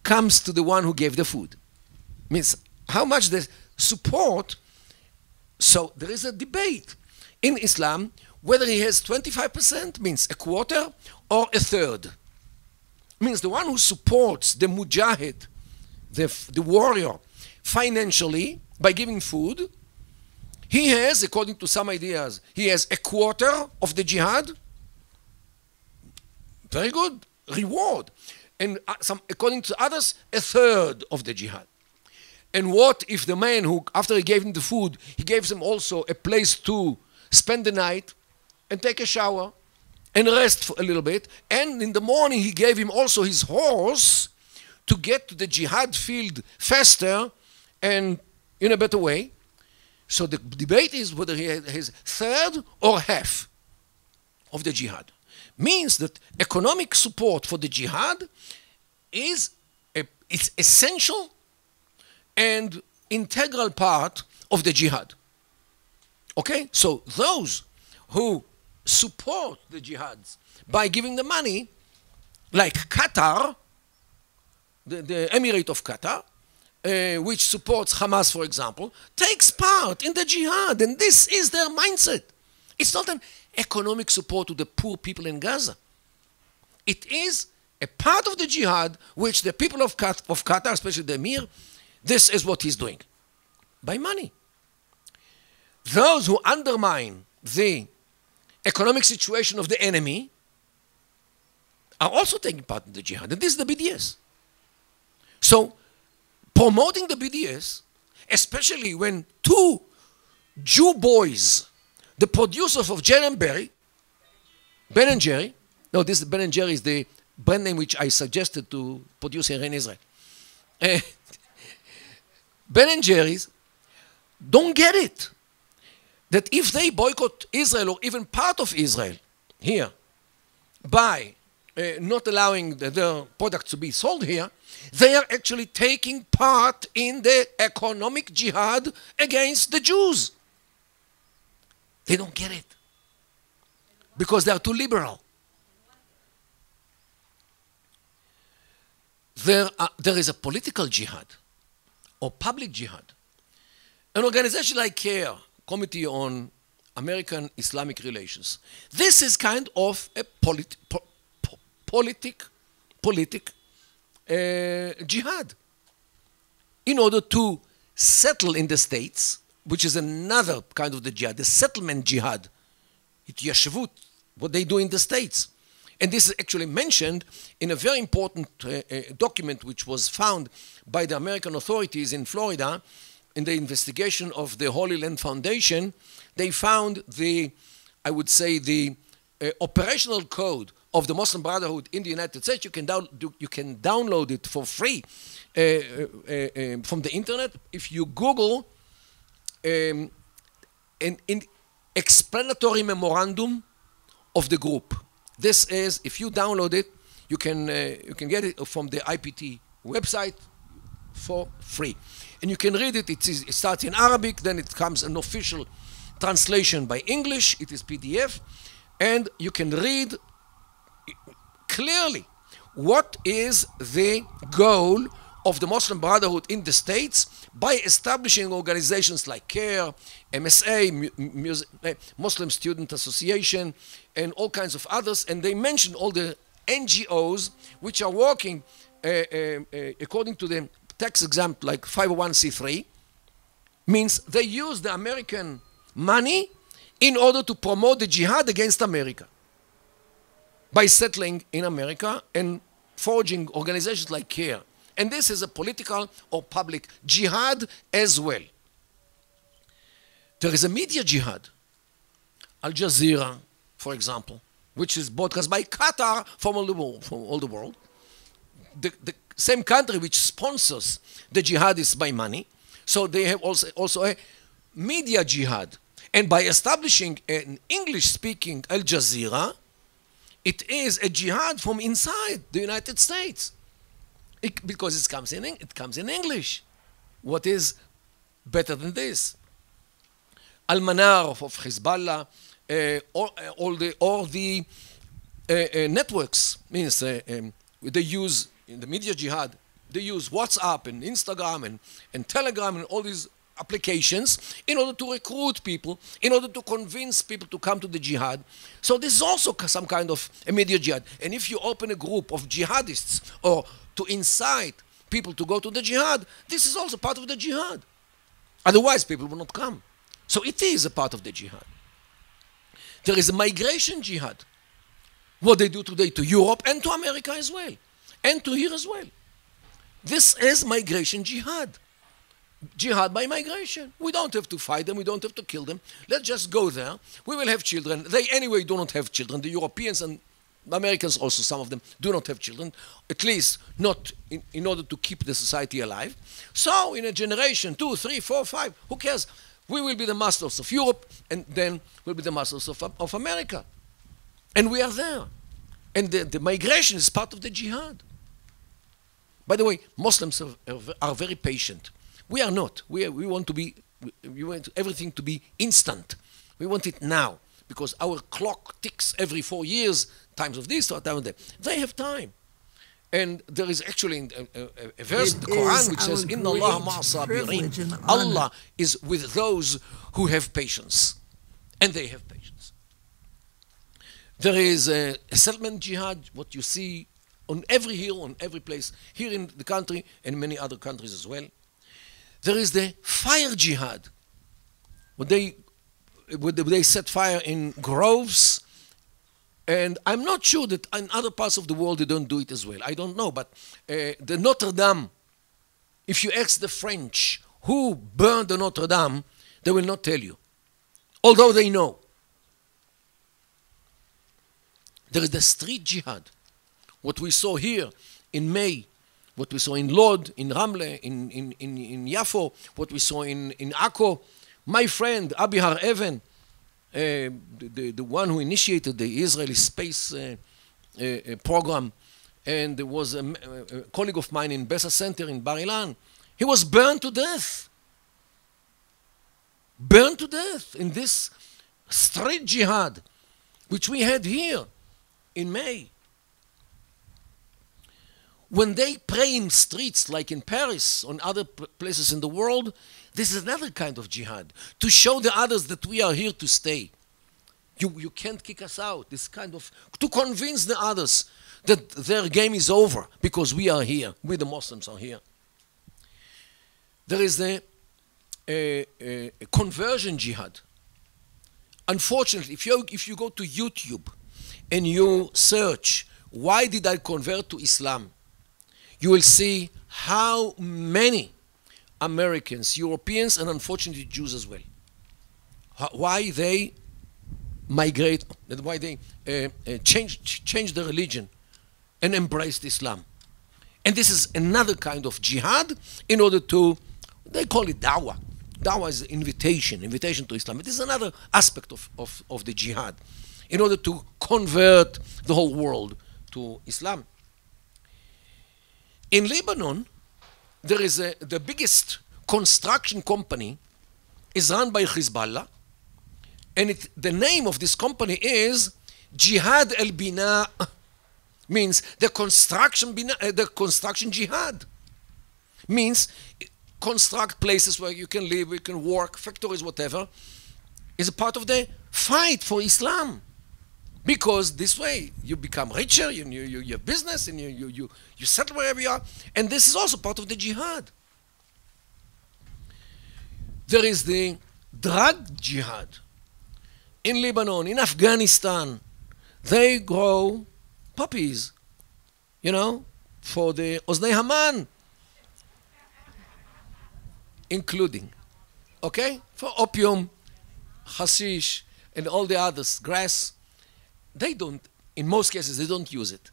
comes to the one who gave the food? Means how much the support. So there is a debate in Islam whether he has 25%, means a quarter, or a third. Means the one who supports the mujahid, the warrior, financially by giving food, he has, according to some ideas, he has a quarter of the jihad. Very good reward. And according to others, a third of the jihad. And what if the man who, after he gave him the food, he gives him also a place to spend the night and take a shower and rest for a little bit, and in the morning he gave him also his horse to get to the jihad field faster and in a better way. So the debate is whether he has third or half of the jihad. Means that economic support for the jihad is it's essential and integral part of the jihad. Okay? So those who support the jihads by giving the money, like Qatar, the Emirate of Qatar, which supports Hamas, for example, takes part in the jihad, and this is their mindset. It's not an economic support to the poor people in Gaza. It is a part of the jihad which the people of Qatar, especially the Emir, this is what he's doing, by money. Those who undermine the economic situation of the enemy are also taking part in the jihad, and this is the BDS. So, promoting the BDS, especially when two Jew boys, the producers of Ben and Jerry, no, this Ben and Jerry is the brand name which I suggested to produce here in Israel. Ben and Jerry's don't get it that if they boycott Israel or even part of Israel here by not allowing their products to be sold here, they are actually taking part in the economic jihad against the Jews. They don't get it because they are too liberal. There is a political jihad or public jihad. An organization like CARE, Committee on American Islamic Relations, this is kind of a politic jihad in order to settle in the States, which is another kind of the jihad, the settlement jihad, Yashvut, what they do in the States. And this is actually mentioned in a very important document which was found by the American authorities in Florida in the investigation of the Holy Land Foundation. They found I would say, the operational code of the Muslim Brotherhood in the United States. You can download it for free from the internet. If you Google an explanatory memorandum of the group. This is, if you download it, you can get it from the IPT website for free. And you can read it. It starts in Arabic, then it comes an official translation by English. It is PDF. And you can read clearly what is the goal of the Muslim Brotherhood in the States by establishing organizations like CARE, MSA, Muslim Student Association, and all kinds of others. And they mention all the NGOs which are working according to the tax exempt, like 501c3, means they use the American money in order to promote the jihad against America by settling in America and forging organizations like CARE. And this is a political or public jihad as well. There is a media jihad. Al Jazeera, for example, which is broadcast by Qatar from all the world. The same country which sponsors the jihadists by money. So they have also a media jihad. And by establishing an English-speaking Al Jazeera, it is a jihad from inside the United States. Because it comes in English. What is better than this? Al-Manar of Hezbollah, or the networks. Means they use, in the media jihad, they use WhatsApp and Instagram and Telegram and all these applications in order to recruit people, in order to convince people to come to the jihad. So this is also some kind of a media jihad. And if you open a group of jihadists or to incite people to go to the jihad, this is also part of the jihad. Otherwise, people will not come. So it is a part of the jihad. There is a migration jihad. What they do today to Europe and to America as well, and to here as well. This is migration jihad. Jihad by migration. We don't have to fight them. We don't have to kill them. Let's just go there. We will have children. They anyway do not have children. The Europeans and the Americans also, some of them, do not have children. At least not in order to keep the society alive. So in a generation, 2, 3, 4, 5, who cares? We will be the masters of Europe, and then we'll be the masters of America. And we are there. And the migration is part of the jihad. By the way, Muslims are very patient. We are not. We want everything to be instant. We want it now, because our clock ticks every 4 years, times of this or time of that. They have time. And there is actually a verse in the Quran which says, Inna Allah ma'asabirin. Allah is with those who have patience. And they have patience. There is a settlement jihad, what you see on every hill, on every place, here in the country and many other countries as well. There is the fire jihad. Would they set fire in groves? And I'm not sure that in other parts of the world they don't do it as well. I don't know, but the Notre Dame, if you ask the French who burned the Notre Dame, they will not tell you, although they know. There is the street jihad. What we saw here in May, what we saw in Lod, in Ramle, in Yafo, what we saw in Akko. My friend, Abi Har Even, the one who initiated the Israeli space program, and there was a colleague of mine in Bessa Center in Bar Ilan. He was burned to death. Burned to death in this street jihad, which we had here in May. When they pray in streets like in Paris, on other places in the world, this is another kind of jihad, to show the others that we are here to stay. You can't kick us out. This kind of, to convince the others that their game is over because we are here. We the Muslims are here. There is the conversion jihad. Unfortunately, if you go to YouTube and you search, why did I convert to Islam? You will see how many Americans, Europeans, and unfortunately Jews as well, why they migrate, why they change their religion and embraced Islam. And this is another kind of jihad in order to, they call it dawah. Dawah is invitation to Islam. It is another aspect of the jihad in order to convert the whole world to Islam. In Lebanon, there is the biggest construction company is run by Hezbollah, and the name of this company is Jihad al-Bina, means the construction jihad, means construct places where you can live, you can work, factories, whatever, is a part of the fight for Islam. Because this way you become richer, you have business, and you settle wherever you are. And this is also part of the jihad. There is the drug jihad. In Lebanon, in Afghanistan, they grow poppies, for the Oznei Haman, including, okay? For opium, hashish, and all the others, grass. They don't, in most cases, they don't use it.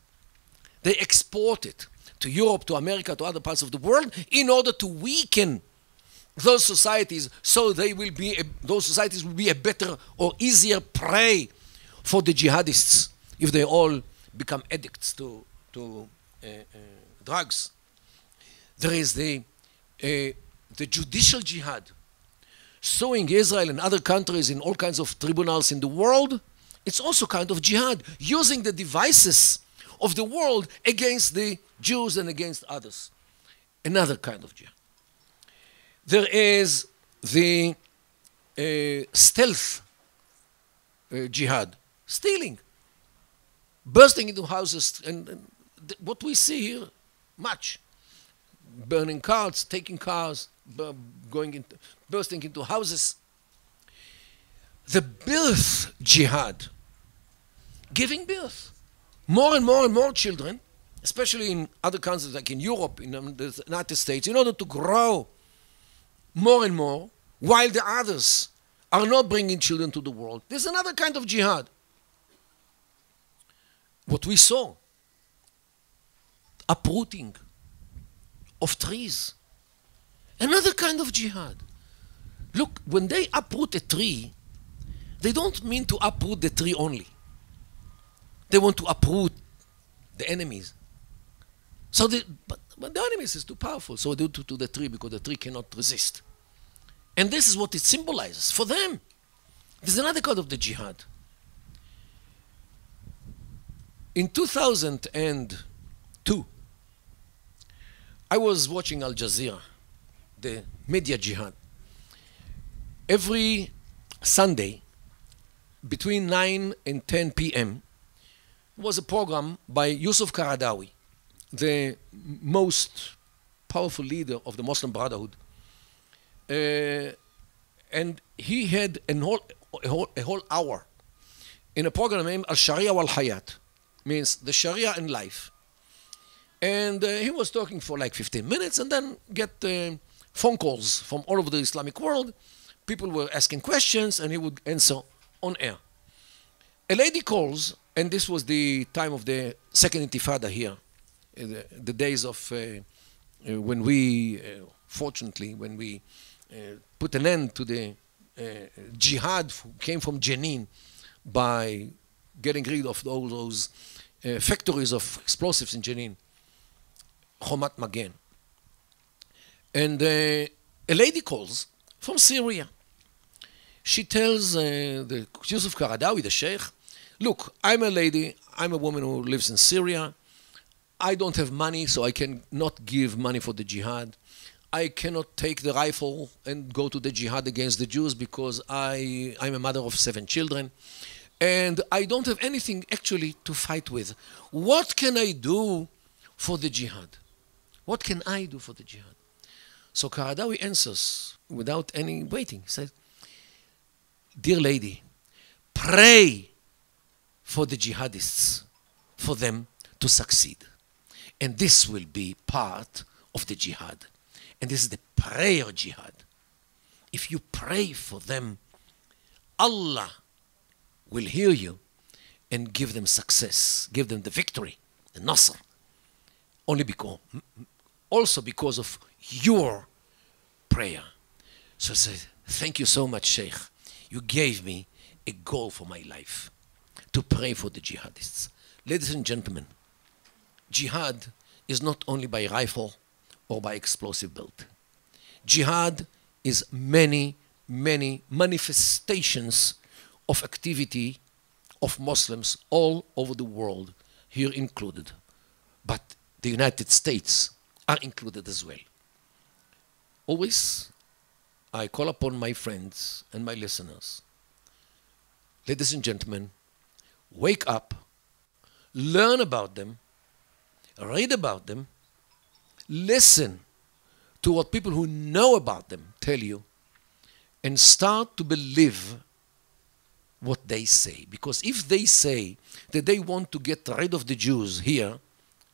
They export it to Europe, to America, to other parts of the world in order to weaken those societies, so those societies will be a better or easier prey for the jihadists if they all become addicts to drugs. There is the judicial jihad. suing Israel and other countries in all kinds of tribunals in the world, it's also kind of jihad, using the devices of the world against the Jews and against others. Another kind of jihad. There is the stealth jihad, stealing, bursting into houses, and what we see here, much. Burning cars, taking cars, bursting into houses. The birth jihad, giving birth. More and more and more children, especially in other countries like in Europe, in the United States, in order to grow more and more, while the others are not bringing children to the world. There's another kind of jihad. What we saw, uprooting of trees. Another kind of jihad. Look, when they uproot a tree, they don't mean to uproot the tree only. They want to uproot the enemies. So but the enemies is too powerful, so they do to the tree because the tree cannot resist. And this is what it symbolizes for them. There's another kind of the jihad. In 2002, I was watching Al Jazeera, the media jihad. Every Sunday, between 9 and 10 p.m., was a program by Yusuf Qaradawi, the most powerful leader of the Muslim Brotherhood. And he had a whole hour in a program named Al-Sharia wal-Hayat, means the Sharia and life. And he was talking for like 15 minutes and then get phone calls from all over the Islamic world. People were asking questions and he would answer on air. A lady calls, and this was the time of the Second Intifada here, the days of when we, fortunately, when we put an end to the jihad came from Jenin by getting rid of all those factories of explosives in Jenin, Chomat Magen. And a lady calls from Syria. She tells the Yusuf Qaradawi, the sheikh, look, I'm a lady, I'm a woman who lives in Syria. I don't have money, so I cannot give money for the jihad. I cannot take the rifle and go to the jihad against the Jews because I'm a mother of 7 children. And I don't have anything actually to fight with. What can I do for the jihad? What can I do for the jihad? So Qaradawi answers without any waiting. He said, dear lady, pray for the jihadists, for them to succeed. And this will be part of the jihad. And this is the prayer jihad. If you pray for them, Allah will hear you and give them success, give them the victory, the nasr. Also because of your prayer. So I said, thank you so much, Sheikh. You gave me a goal for my life, to pray for the jihadists. Ladies and gentlemen, jihad is not only by rifle or by explosive belt. Jihad is many, many manifestations of activity of Muslims all over the world, here included. But the United States are included as well. Always, I call upon my friends and my listeners. Ladies and gentlemen, wake up, learn about them, read about them, listen to what people who know about them tell you, and start to believe what they say. Because if they say that they want to get rid of the Jews here,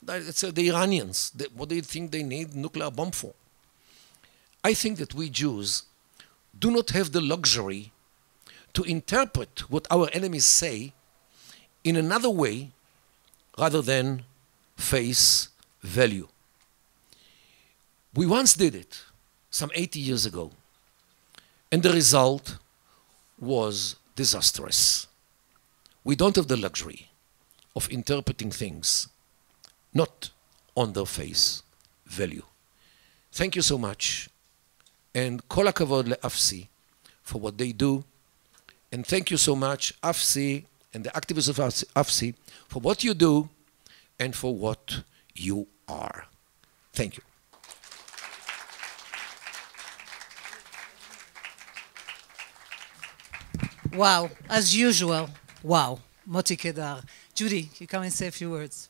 it's the Iranians. What do you think they need nuclear bomb for? I think that we Jews do not have the luxury to interpret what our enemies say in another way rather than face value. We once did it some 80 years ago, and the result was disastrous. We don't have the luxury of interpreting things not on their face value. Thank you so much, and kol hakavod le'afsi for what they do. And thank you so much, AFSI, and the activists of AFSI, for what you do and for what you are. Thank you. Wow, as usual, wow, Moti Kedar. Judy, you come and say a few words.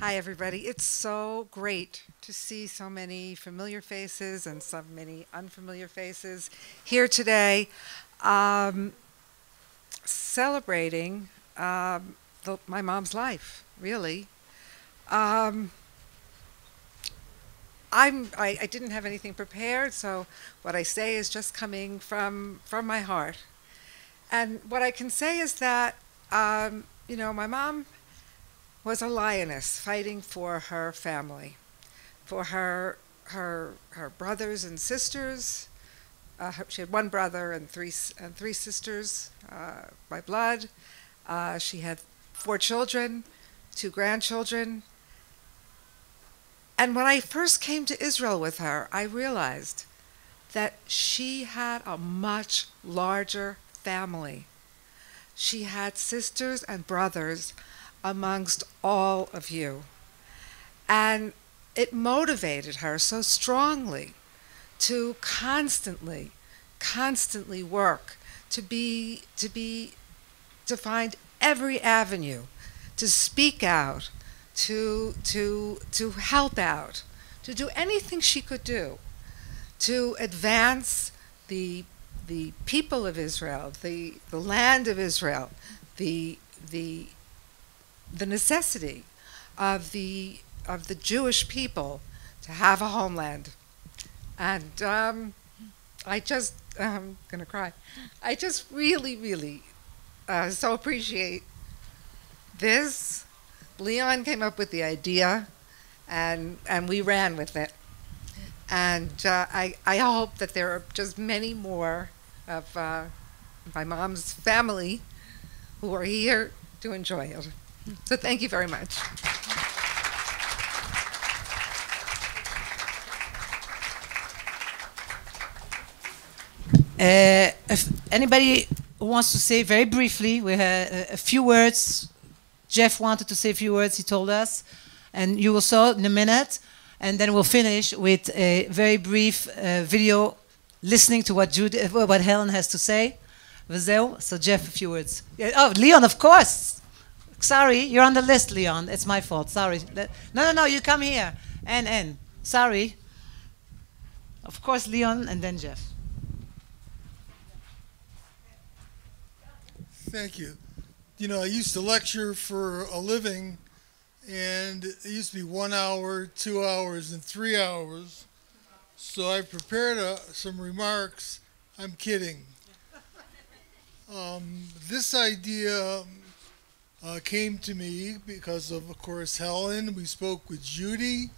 Hi, everybody. It's so great to see so many familiar faces and so many unfamiliar faces here today, celebrating my mom's life, really. I didn't have anything prepared, so what I say is just coming from my heart. And what I can say is that, you know, my mom was a lioness fighting for her family, for her brothers and sisters. She had one brother and three sisters by blood. She had 4 children, 2 grandchildren. And when I first came to Israel with her, I realized that she had a much larger family. She had sisters and brothers amongst all of you. And it motivated her so strongly to constantly work, to find every avenue, to speak out, to help out, to do anything she could do to advance the people of Israel, the land of Israel, the necessity of the Jewish people to have a homeland. And I'm gonna cry. I just really so appreciate this. Leon came up with the idea, and we ran with it. And I hope that there are just many more of my mom's family who are here to enjoy it. So thank you very much. If anybody wants to say very briefly, we have a few words. Jeff wanted to say a few words, he told us, and you will saw in a minute, and then we'll finish with a very brief video listening to what Helen has to say. וגאו. So Jeff, a few words. Oh, Leon, of course. Sorry, you're on the list, Leon. It's my fault. Sorry. No, you come here. And. Sorry. Of course, Leon, and then Jeff. Thank you. You know, I used to lecture for a living, and it used to be 1 hour, 2 hours, and 3 hours. So I prepared some remarks. I'm kidding. This idea came to me because of course, Helen. We spoke with Judy,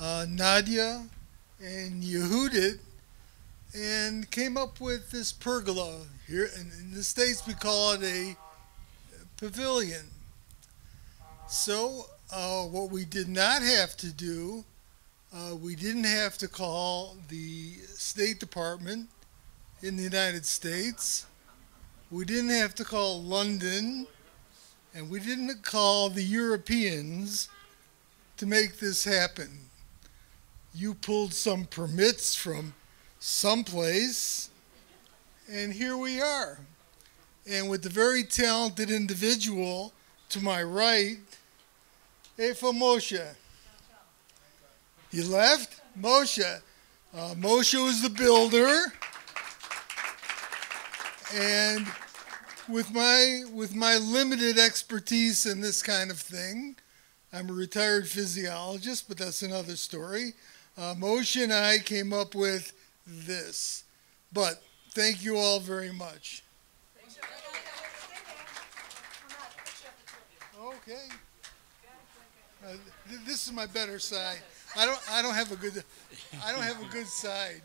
Nadia, and Yehudit, and came up with this pergola. Here in the States, we call it a pavilion. So what we did not have to do, we didn't have to call the State Department in the United States. We didn't have to call London, and we didn't call the Europeans to make this happen. You pulled some permits from someplace, and here we are. And with the very talented individual to my right, Eifa Moshe. He left? Moshe. Moshe was the builder. And with my limited expertise in this kind of thing, I'm a retired physiologist, but that's another story. Moshe and I came up with this. But thank you all very much. Okay. This is my better side. I don't have a good side.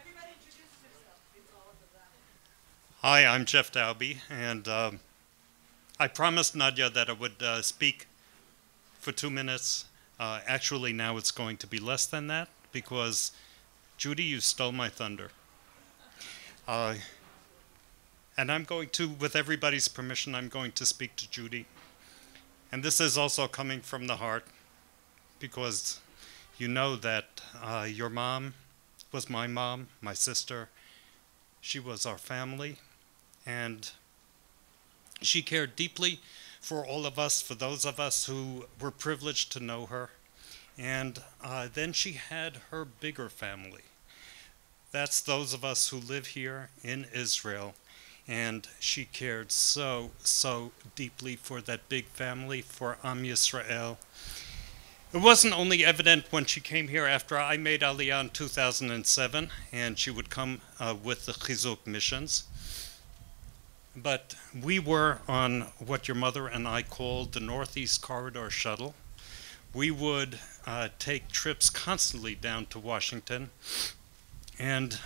Everybody Hi, I'm Jeff Dalby, and I promised Nadia that I would speak for 2 minutes. Actually, now it's going to be less than that, because Judy, you stole my thunder. And I'm going to, with everybody's permission, I'm going to speak to Judy. And this is also coming from the heart, because you know that your mom was my mom, my sister. She was our family, and she cared deeply for all of us, for those of us who were privileged to know her. And then she had her bigger family. That's those of us who live here in Israel. And she cared so, so deeply for that big family, for Am Yisrael. It wasn't only evident when she came here after I made Aliyah in 2007, and she would come with the Chizuk missions. But we were on what your mother and I called the Northeast Corridor Shuttle. We would take trips constantly down to Washington, and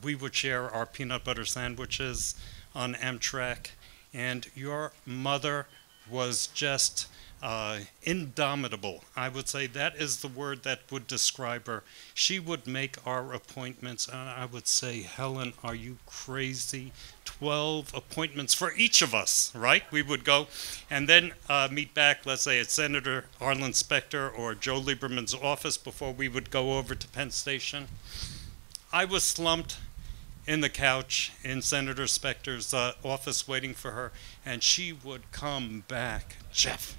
we would share our peanut butter sandwiches on Amtrak. And your mother was just indomitable. I would say that is the word that would describe her. She would make our appointments, and I would say, Helen, are you crazy? 12 appointments for each of us, right? We would go and then meet back, let's say, at Senator Arlen Specter or Joe Lieberman's office before we would go over to Penn Station. I was slumped in the couch in Senator Specter's office waiting for her, and she would come back. Jeff,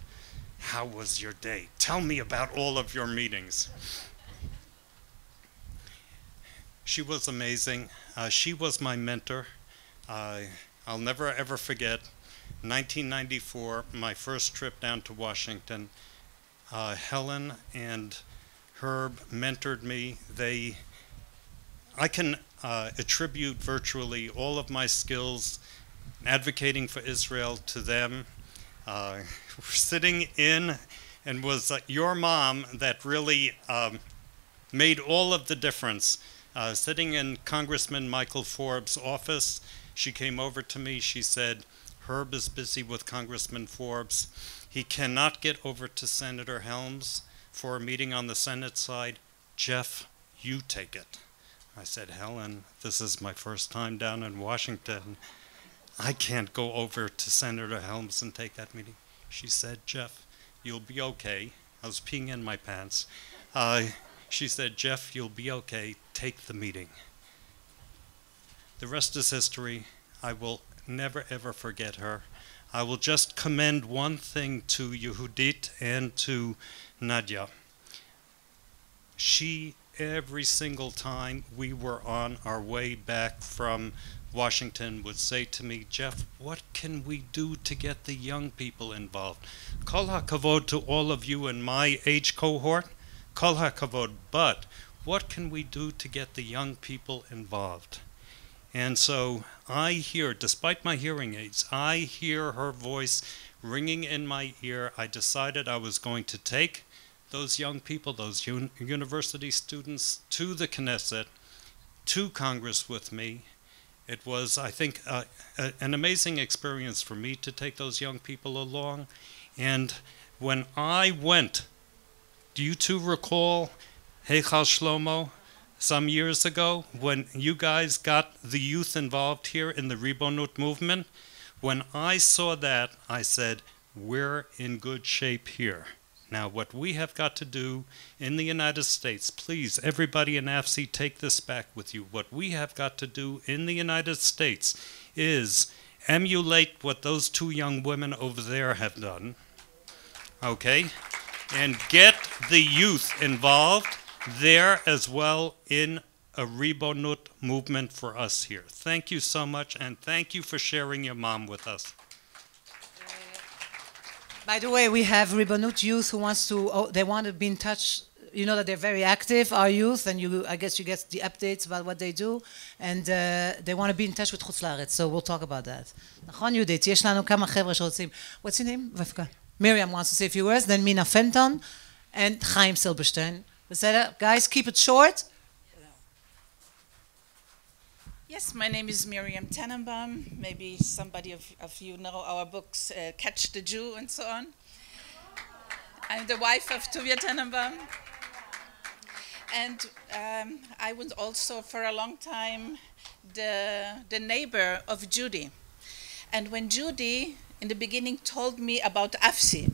how was your day? Tell me about all of your meetings. She was amazing. She was my mentor. I'll never ever forget 1994, my first trip down to Washington. Helen and Herb mentored me. I can attribute virtually all of my skills advocating for Israel to them. Sitting in, and was your mom that really made all of the difference. Sitting in Congressman Michael Forbes' office, she came over to me. She said, Herb is busy with Congressman Forbes. He cannot get over to Senator Helms for a meeting on the Senate side. Jeff, you take it. I said, Helen, this is my first time down in Washington. I can't go over to Senator Helms and take that meeting. She said, Jeff, you'll be okay. I was peeing in my pants. She said, Jeff, you'll be okay. Take the meeting. The rest is history. I will never, ever forget her. I will just commend one thing to Yehudit and to Nadia. She, every single time we were on our way back from Washington, would say to me, Jeff, what can we do to get the young people involved? Kol hakavod to all of you in my age cohort, kol hakavod, but what can we do to get the young people involved? And so I hear, despite my hearing aids, I hear her voice ringing in my ear. I decided I was going to take those young people, those university students, to the Knesset, to Congress with me. It was, I think, an amazing experience for me to take those young people along. And when I went, do you two recall Heichal Shlomo some years ago when you guys got the youth involved here in the Ribonut movement? When I saw that, I said, we're in good shape here. Now, what we have got to do in the United States, please, everybody in AFSI, take this back with you. What we have got to do in the United States is emulate what those two young women over there have done, okay? And get the youth involved there as well in a Ribonut movement for us here. Thank you so much, and thank you for sharing your mom with us. By the way, we have Ribonut youth who wants to, they want to be in touch. You know that they're very active, our youth, and I guess you get the updates about what they do, and they want to be in touch with חוץ לארץ, so we'll talk about that. נכון, יהודית? יש לנו כמה חבר'ה שרוצים. What's your name? Miriam wants to say a few words, then Mina Fenton, and Chaim Silberstein. בסדר? Guys, keep it short. Yes, my name is Miriam Tannenbaum. Maybe somebody of you know our books, Catch the Jew and so on. I'm the wife of Tuvia Tannenbaum. And I was also for a long time the neighbor of Judy. And when Judy in the beginning told me about AFSI,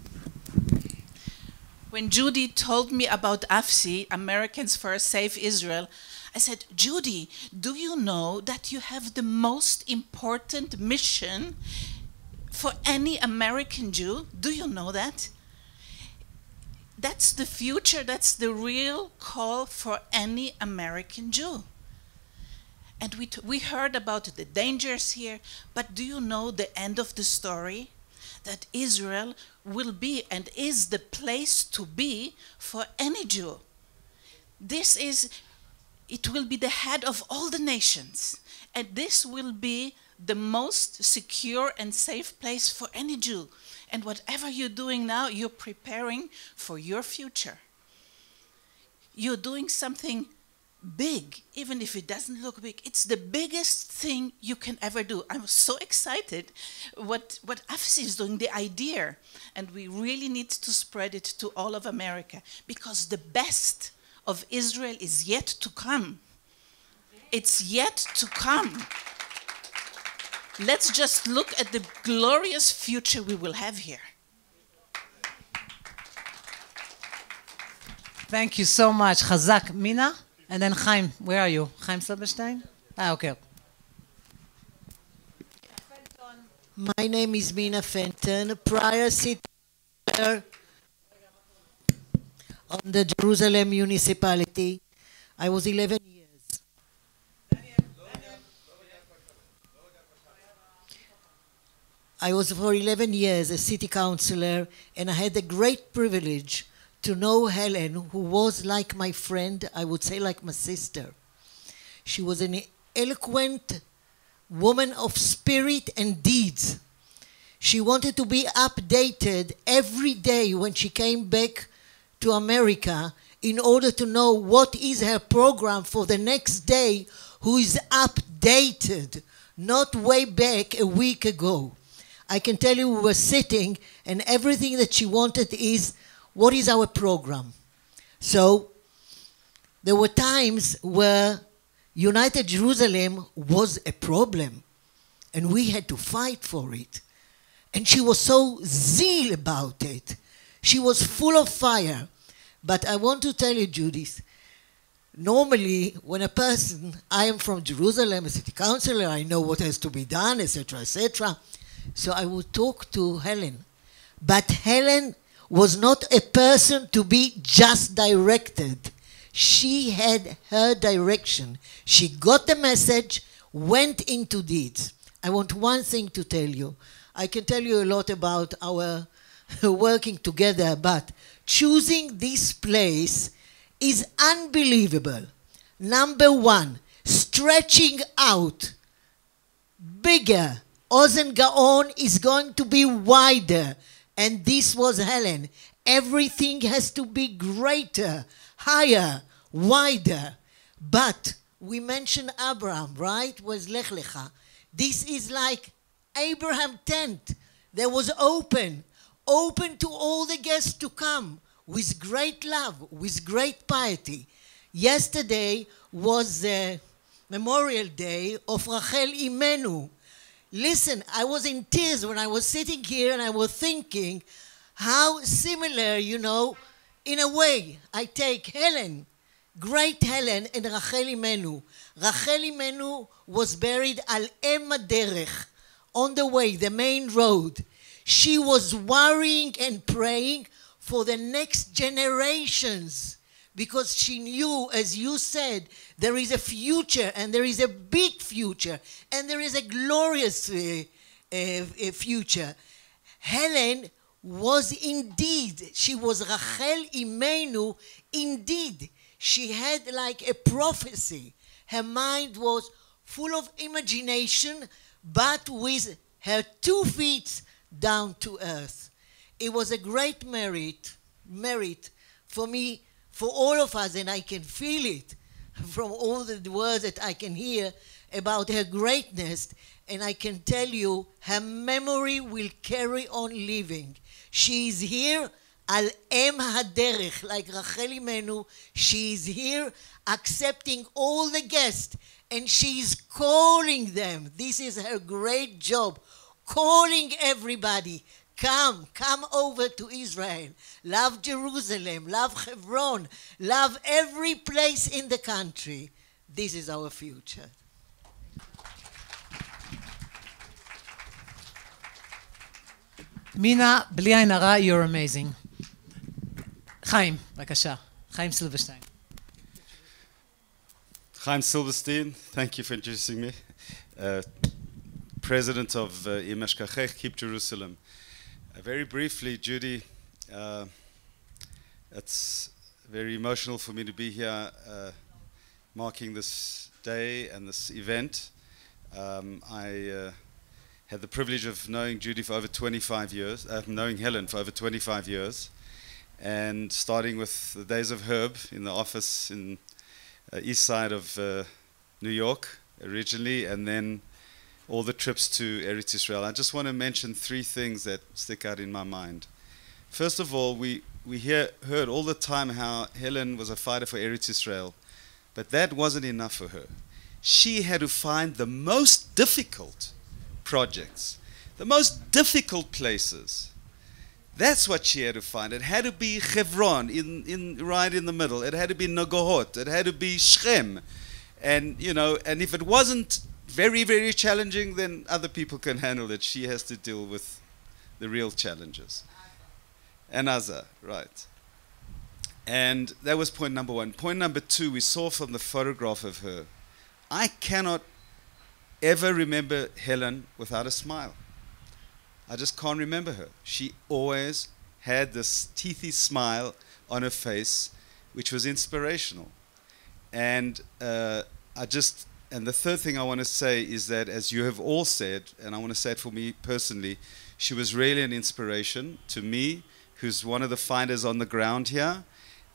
Americans for a Safe Israel, I said, Judy, do you know that you have the most important mission for any American Jew? Do you know that? That's the future, that's the real call for any American Jew. And we heard about the dangers here, but do you know the end of the story? That Israel will be and is the place to be for any Jew. It will be the head of all the nations. And this will be the most secure and safe place for any Jew. And whatever you're doing now, you're preparing for your future. You're doing something big, even if it doesn't look big. It's the biggest thing you can ever do. I'm so excited what AFSI is doing, the idea. And we really need to spread it to all of America, because the best of Israel is yet to come. It's yet to come. Let's just look at the glorious future we will have here. Thank you so much. Chazak, Mina, and then Chaim. Where are you? Chaim Silberstein? Okay. My name is Mina Fenton, prior city on the Jerusalem municipality. I was 11 years. I was for 11 years a city councillor, and I had the great privilege to know Helen, who was like my friend, I would say like my sister. She was an eloquent woman of spirit and deeds. She wanted to be updated every day when she came back to America in order to know what is her program for the next day, who is updated, not way back a week ago. I can tell you we were sitting and everything that she wanted is, what is our program? So there were times where United Jerusalem was a problem and we had to fight for it. And she was so zeal about it. She was full of fire. But I want to tell you, Judith, normally when a person, I am from Jerusalem, a city councillor, I know what has to be done, etc., etc. So I would talk to Helen. But Helen was not a person to be just directed. She had her direction. She got the message, went into deeds. I want one thing to tell you. I can tell you a lot about our working together, but choosing this place is unbelievable. Number one, stretching out, bigger. veGaon is going to be wider. And this was Helen. Everything has to be greater, higher, wider. But we mentioned Abraham, right? Was Lech Lecha. This is like Abraham tent. There was open to all the guests to come with great love, with great piety. Yesterday was the Memorial Day of Rachel Imenu. Listen, I was in tears when I was sitting here and I was thinking how similar, you know, in a way, I take Helen, great Helen, and Rachel Imenu. Rachel Imenu was buried al Em Derech, on the way, the main road. She was worrying and praying for the next generations because she knew, as you said, there is a future and there is a big future and there is a glorious future. Helen was indeed, she was Rachel Imenu indeed. She had like a prophecy. Her mind was full of imagination, but with her 2 feet down to earth. It was a great merit for me, for all of us, and I can feel it from all the words that I can hear about her greatness, and I can tell you her memory will carry on living. She is here al em haderech, like Rachel Imenu. She is here accepting all the guests, and she is calling them. This is her great job, calling everybody. Come over to Israel. Love Jerusalem, love Hebron, love every place in the country. This is our future. מינה, בלי עין הרע, you're amazing. חיים, בבקשה. חיים סילברשטיין. Chaim Silverstein, thank you for introducing me. President of Im Eshkachech, Keep Jerusalem. Very briefly, Judy, it's very emotional for me to be here marking this day and this event. I had the privilege of knowing Judy for over 25 years, knowing Helen for over 25 years, and starting with the days of Herb in the office in east side of New York originally, and then all the trips to Eretz Israel. I just want to mention three things that stick out in my mind. First of all, we heard all the time how Helen was a fighter for Eretz Israel, but that wasn't enough for her. She had to find the most difficult projects, the most difficult places. That's what she had to find. It had to be Hebron, right in the middle. It had to be Nagohot. It had to be Shechem. And, and if it wasn't very, very challenging, then other people can handle it. She has to deal with the real challenges. And Azza, right. And that was point number one. Point number two, we saw from the photograph of her, I cannot ever remember Helen without a smile. I just can't remember her. She always had this teethy smile on her face, which was inspirational. And and the third thing I want to say is that, as you have all said, and I want to say it for me personally, she was really an inspiration to me, who's one of the finders on the ground here.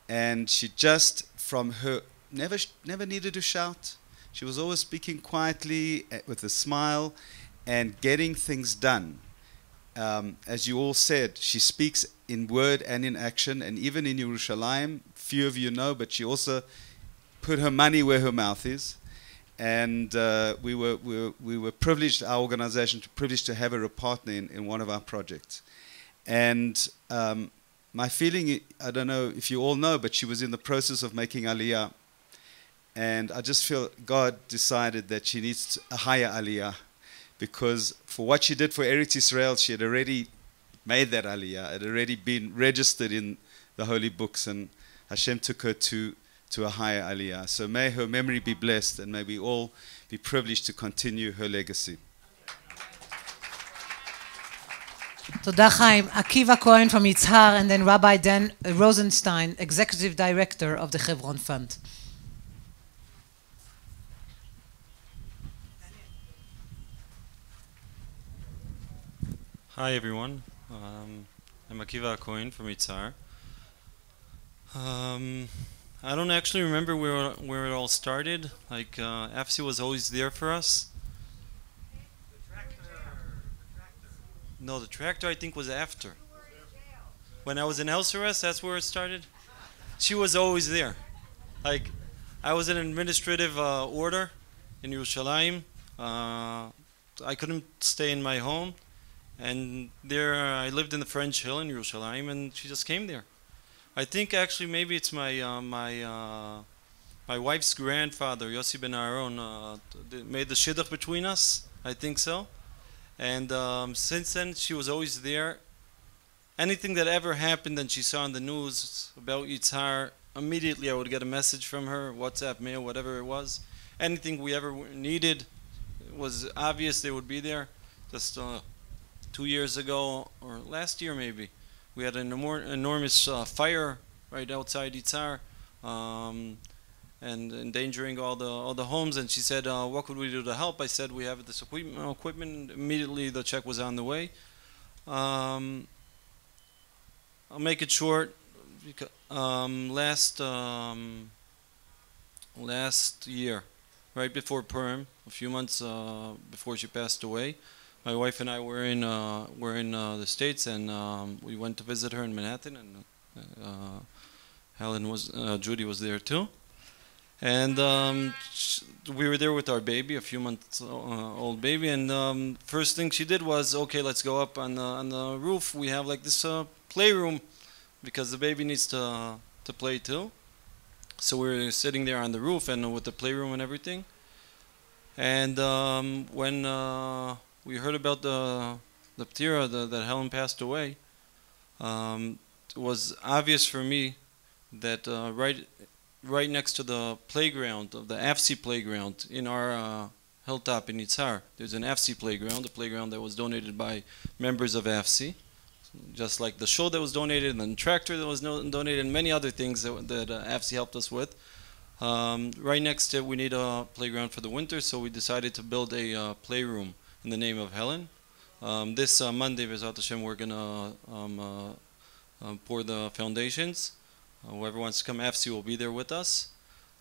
And she just, from her, never needed to shout. She was always speaking quietly with a smile and getting things done. As you all said, she speaks in word and in action, and even in Yerushalayim, few of you know, but she also put her money where her mouth is. And we were privileged, our organization, privileged to have her a partner in one of our projects. And my feeling, I don't know if you all know, but she was in the process of making Aliyah. And I just feel God decided that she needs a higher Aliyah, because for what she did for Eretz Israel, she had already made that Aliyah. It had already been registered in the holy books, and Hashem took her to a higher Aliyah. So may her memory be blessed, and may we all be privileged to continue her legacy. תודה חיים. עקיבא כהן from יצהר, and then Rabbi Dan Rosenstein, Executive Director of the Hebron Fund. Hi everyone, I'm Akiva Cohen from Yitzhar. I don't actually remember where it all started. Like AFSI was always there for us. No, the tractor I think was after. When I was in house arrest, that's where it started. She was always there. Like I was in an administrative order in Yerushalayim. I couldn't stay in my home. And there I lived in the French Hill in Yerushalayim, and she just came there. I think actually maybe it's my wife's grandfather, Yossi Ben Aaron, made the shidduch between us. I think so. And since then she was always there. Anything that ever happened and she saw on the news about Yitzhar, immediately I would get a message from her, WhatsApp, mail, whatever it was. Anything we ever needed, it was obvious they would be there. Just 2 years ago, or last year maybe, we had an enormous fire right outside Yitzhar, and endangering all the homes. And she said, "What could we do to help?" I said, "We have this equipment." Immediately, the check was on the way. I'll make it short. Last year, right before Purim, a few months before she passed away. My wife and I were in the States, and we went to visit her in Manhattan, and Judy was there too. And we were there with our baby, a few months old baby, and first thing she did was, okay, let's go up on the roof. We have like this playroom because the baby needs to play too. So we were sitting there on the roof and with the playroom and everything. And when we heard about the ptira, that Helen passed away, it was obvious for me that right next to the playground, of the AFC playground in our hilltop in Yitzhar, there's an AFC playground, a playground that was donated by members of AFC, just like the show that was donated and the tractor that was donated and many other things that AFC helped us with. Right next to it, we need a playground for the winter, so we decided to build a playroom in the name of Helen. This Monday, B'ezrat Hashem, we're going to pour the foundations. Whoever wants to come, AFC will be there with us.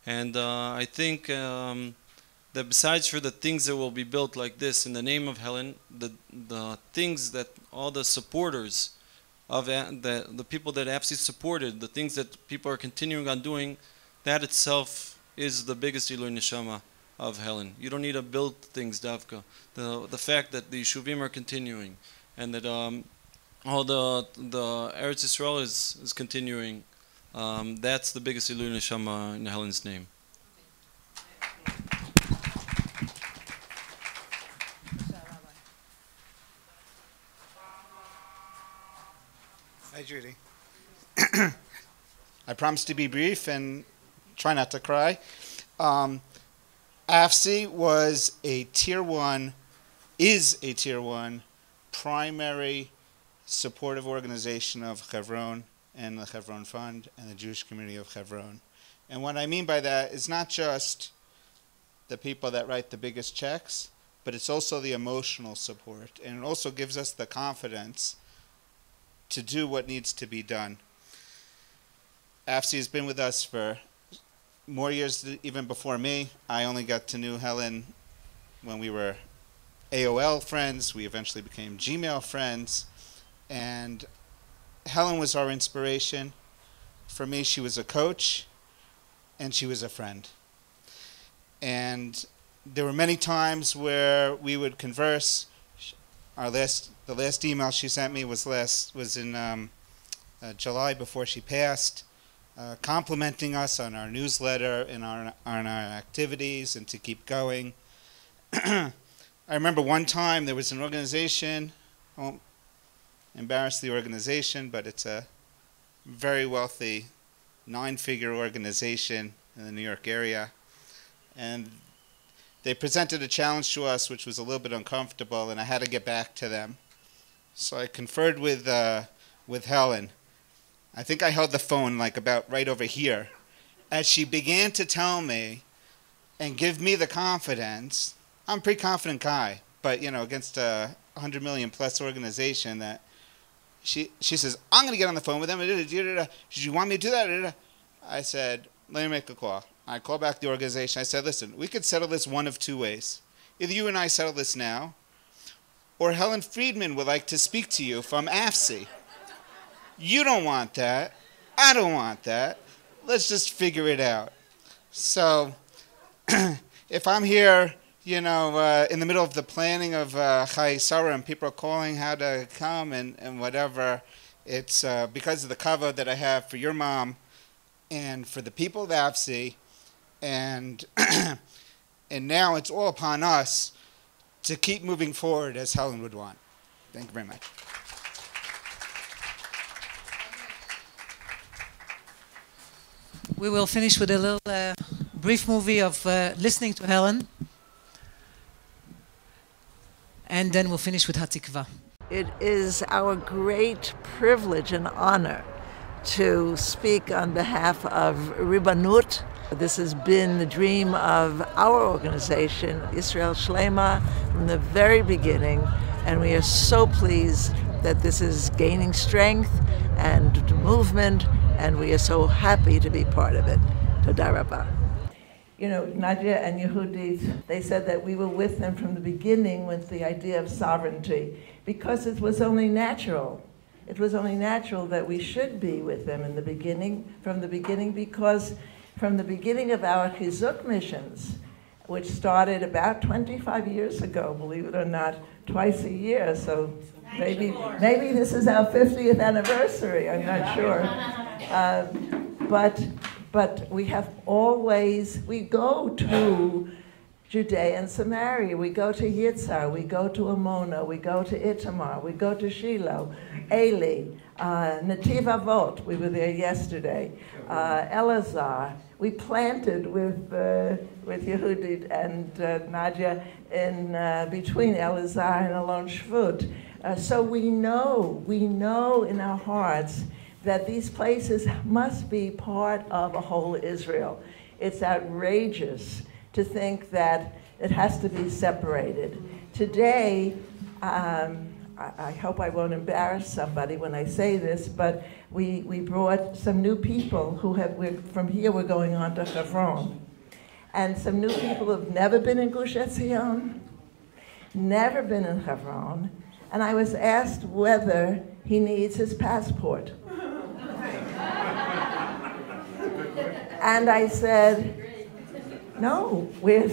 And I think that besides for the things that will be built like this in the name of Helen, the things that all the supporters of the people that AFC supported, the things that people are continuing on doing, that itself is the biggest Ilui Neshama of Helen. You don't need to build things, Davka. The fact that the Yeshuvim are continuing and that all the Eretz Yisrael is continuing, that's the biggest Ilui Neshama in Helen's name. Hi, Judy. I promise to be brief and try not to cry. AFC was a Tier 1, is a Tier 1 primary supportive organization of Chevron and the Chevron Fund and the Jewish community of Chevron. And what I mean by that is not just the people that write the biggest checks, but it's also the emotional support. And it also gives us the confidence to do what needs to be done. AFC has been with us for more years even before me. I only got to know Helen when we were AOL friends. We eventually became Gmail friends. And Helen was our inspiration. For me, she was a coach, and she was a friend. And there were many times where we would converse. The last email she sent me was in July before she passed, complimenting us on our newsletter and on our activities and to keep going. I remember one time there was an organization, I won't embarrass the organization, but it's a very wealthy 9-figure organization in the New York area. And they presented a challenge to us which was a little bit uncomfortable, and I had to get back to them. So I conferred with Helen. I think I held the phone like about right over here. As she began to tell me and give me the confidence, I'm a pretty confident guy, but you know, against a 100 million plus organization, that she says, I'm going to get on the phone with them. Did you want me to do that? I said, let me make a call. I called back the organization. I said, listen, we could settle this one of two ways. Either you and I settle this now, or Helen Freedman would like to speak to you from AFC. You don't want that. I don't want that. Let's just figure it out. So if I'm here, you know, in the middle of the planning of Chai Sarah and people are calling how to come and whatever, it's because of the cover that I have for your mom and for the people of AFC, and now it's all upon us to keep moving forward as Helen would want. Thank you very much. We will finish with a little brief movie of listening to Helen, and then we'll finish with Hatikva. It is our great privilege and honor to speak on behalf of Ribanut. This has been the dream of our organization, Israel Shlema, from the very beginning, and we are so pleased that this is gaining strength and movement, and we are so happy to be part of it. Toda Rabah. You know, Nadia and Yehudit, they said that we were with them from the beginning with the idea of sovereignty, because it was only natural. It was only natural that we should be with them in the beginning, from the beginning, because from the beginning of our Chizuk missions, which started about 25 years ago, believe it or not, twice a year, so maybe this is our 50th anniversary, I'm not sure. But we have always, we go to Judea and Samaria, we go to Yitzhar, we go to Amona, we go to Itamar, we go to Shiloh, Eli, Netiv Avot, we were there yesterday, Elazar. We planted with Yehudit and Nadia in between Elazar and Alon Shvut. So we know in our hearts that these places must be part of a whole Israel. It's outrageous to think that it has to be separated. Today, I hope I won't embarrass somebody when I say this, but we brought some new people who from here we're going on to Hebron. And some new people who have never been in Gush Etzion, never been in Hebron, and I was asked whether he needs his passport. And I said, no, we're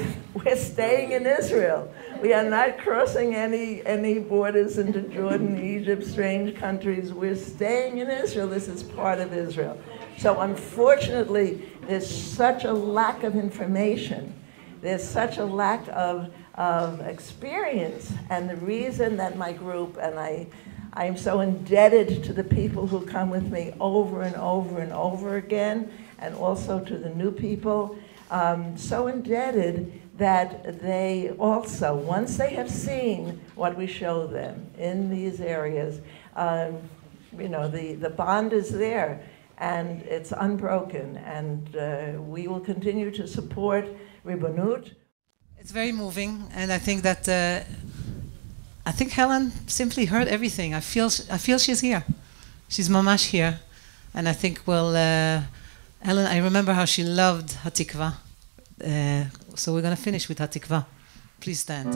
staying in Israel. We are not crossing any borders into Jordan, Egypt, strange countries. We're staying in Israel. This is part of Israel. So unfortunately, there's such a lack of information. There's such a lack of experience. And the reason that my group, and I am so indebted to the people who come with me over and over and over again, and also to the new people, so indebted that they also, once they have seen what we show them in these areas, you know, the bond is there and it's unbroken, and we will continue to support Ribonut. It's very moving, and I think that I think Helen simply heard everything. I feel she's here. She's mamash here, and I think Helen, I remember how she loved Hatikva. So we're going to finish with Hatikva. Please stand.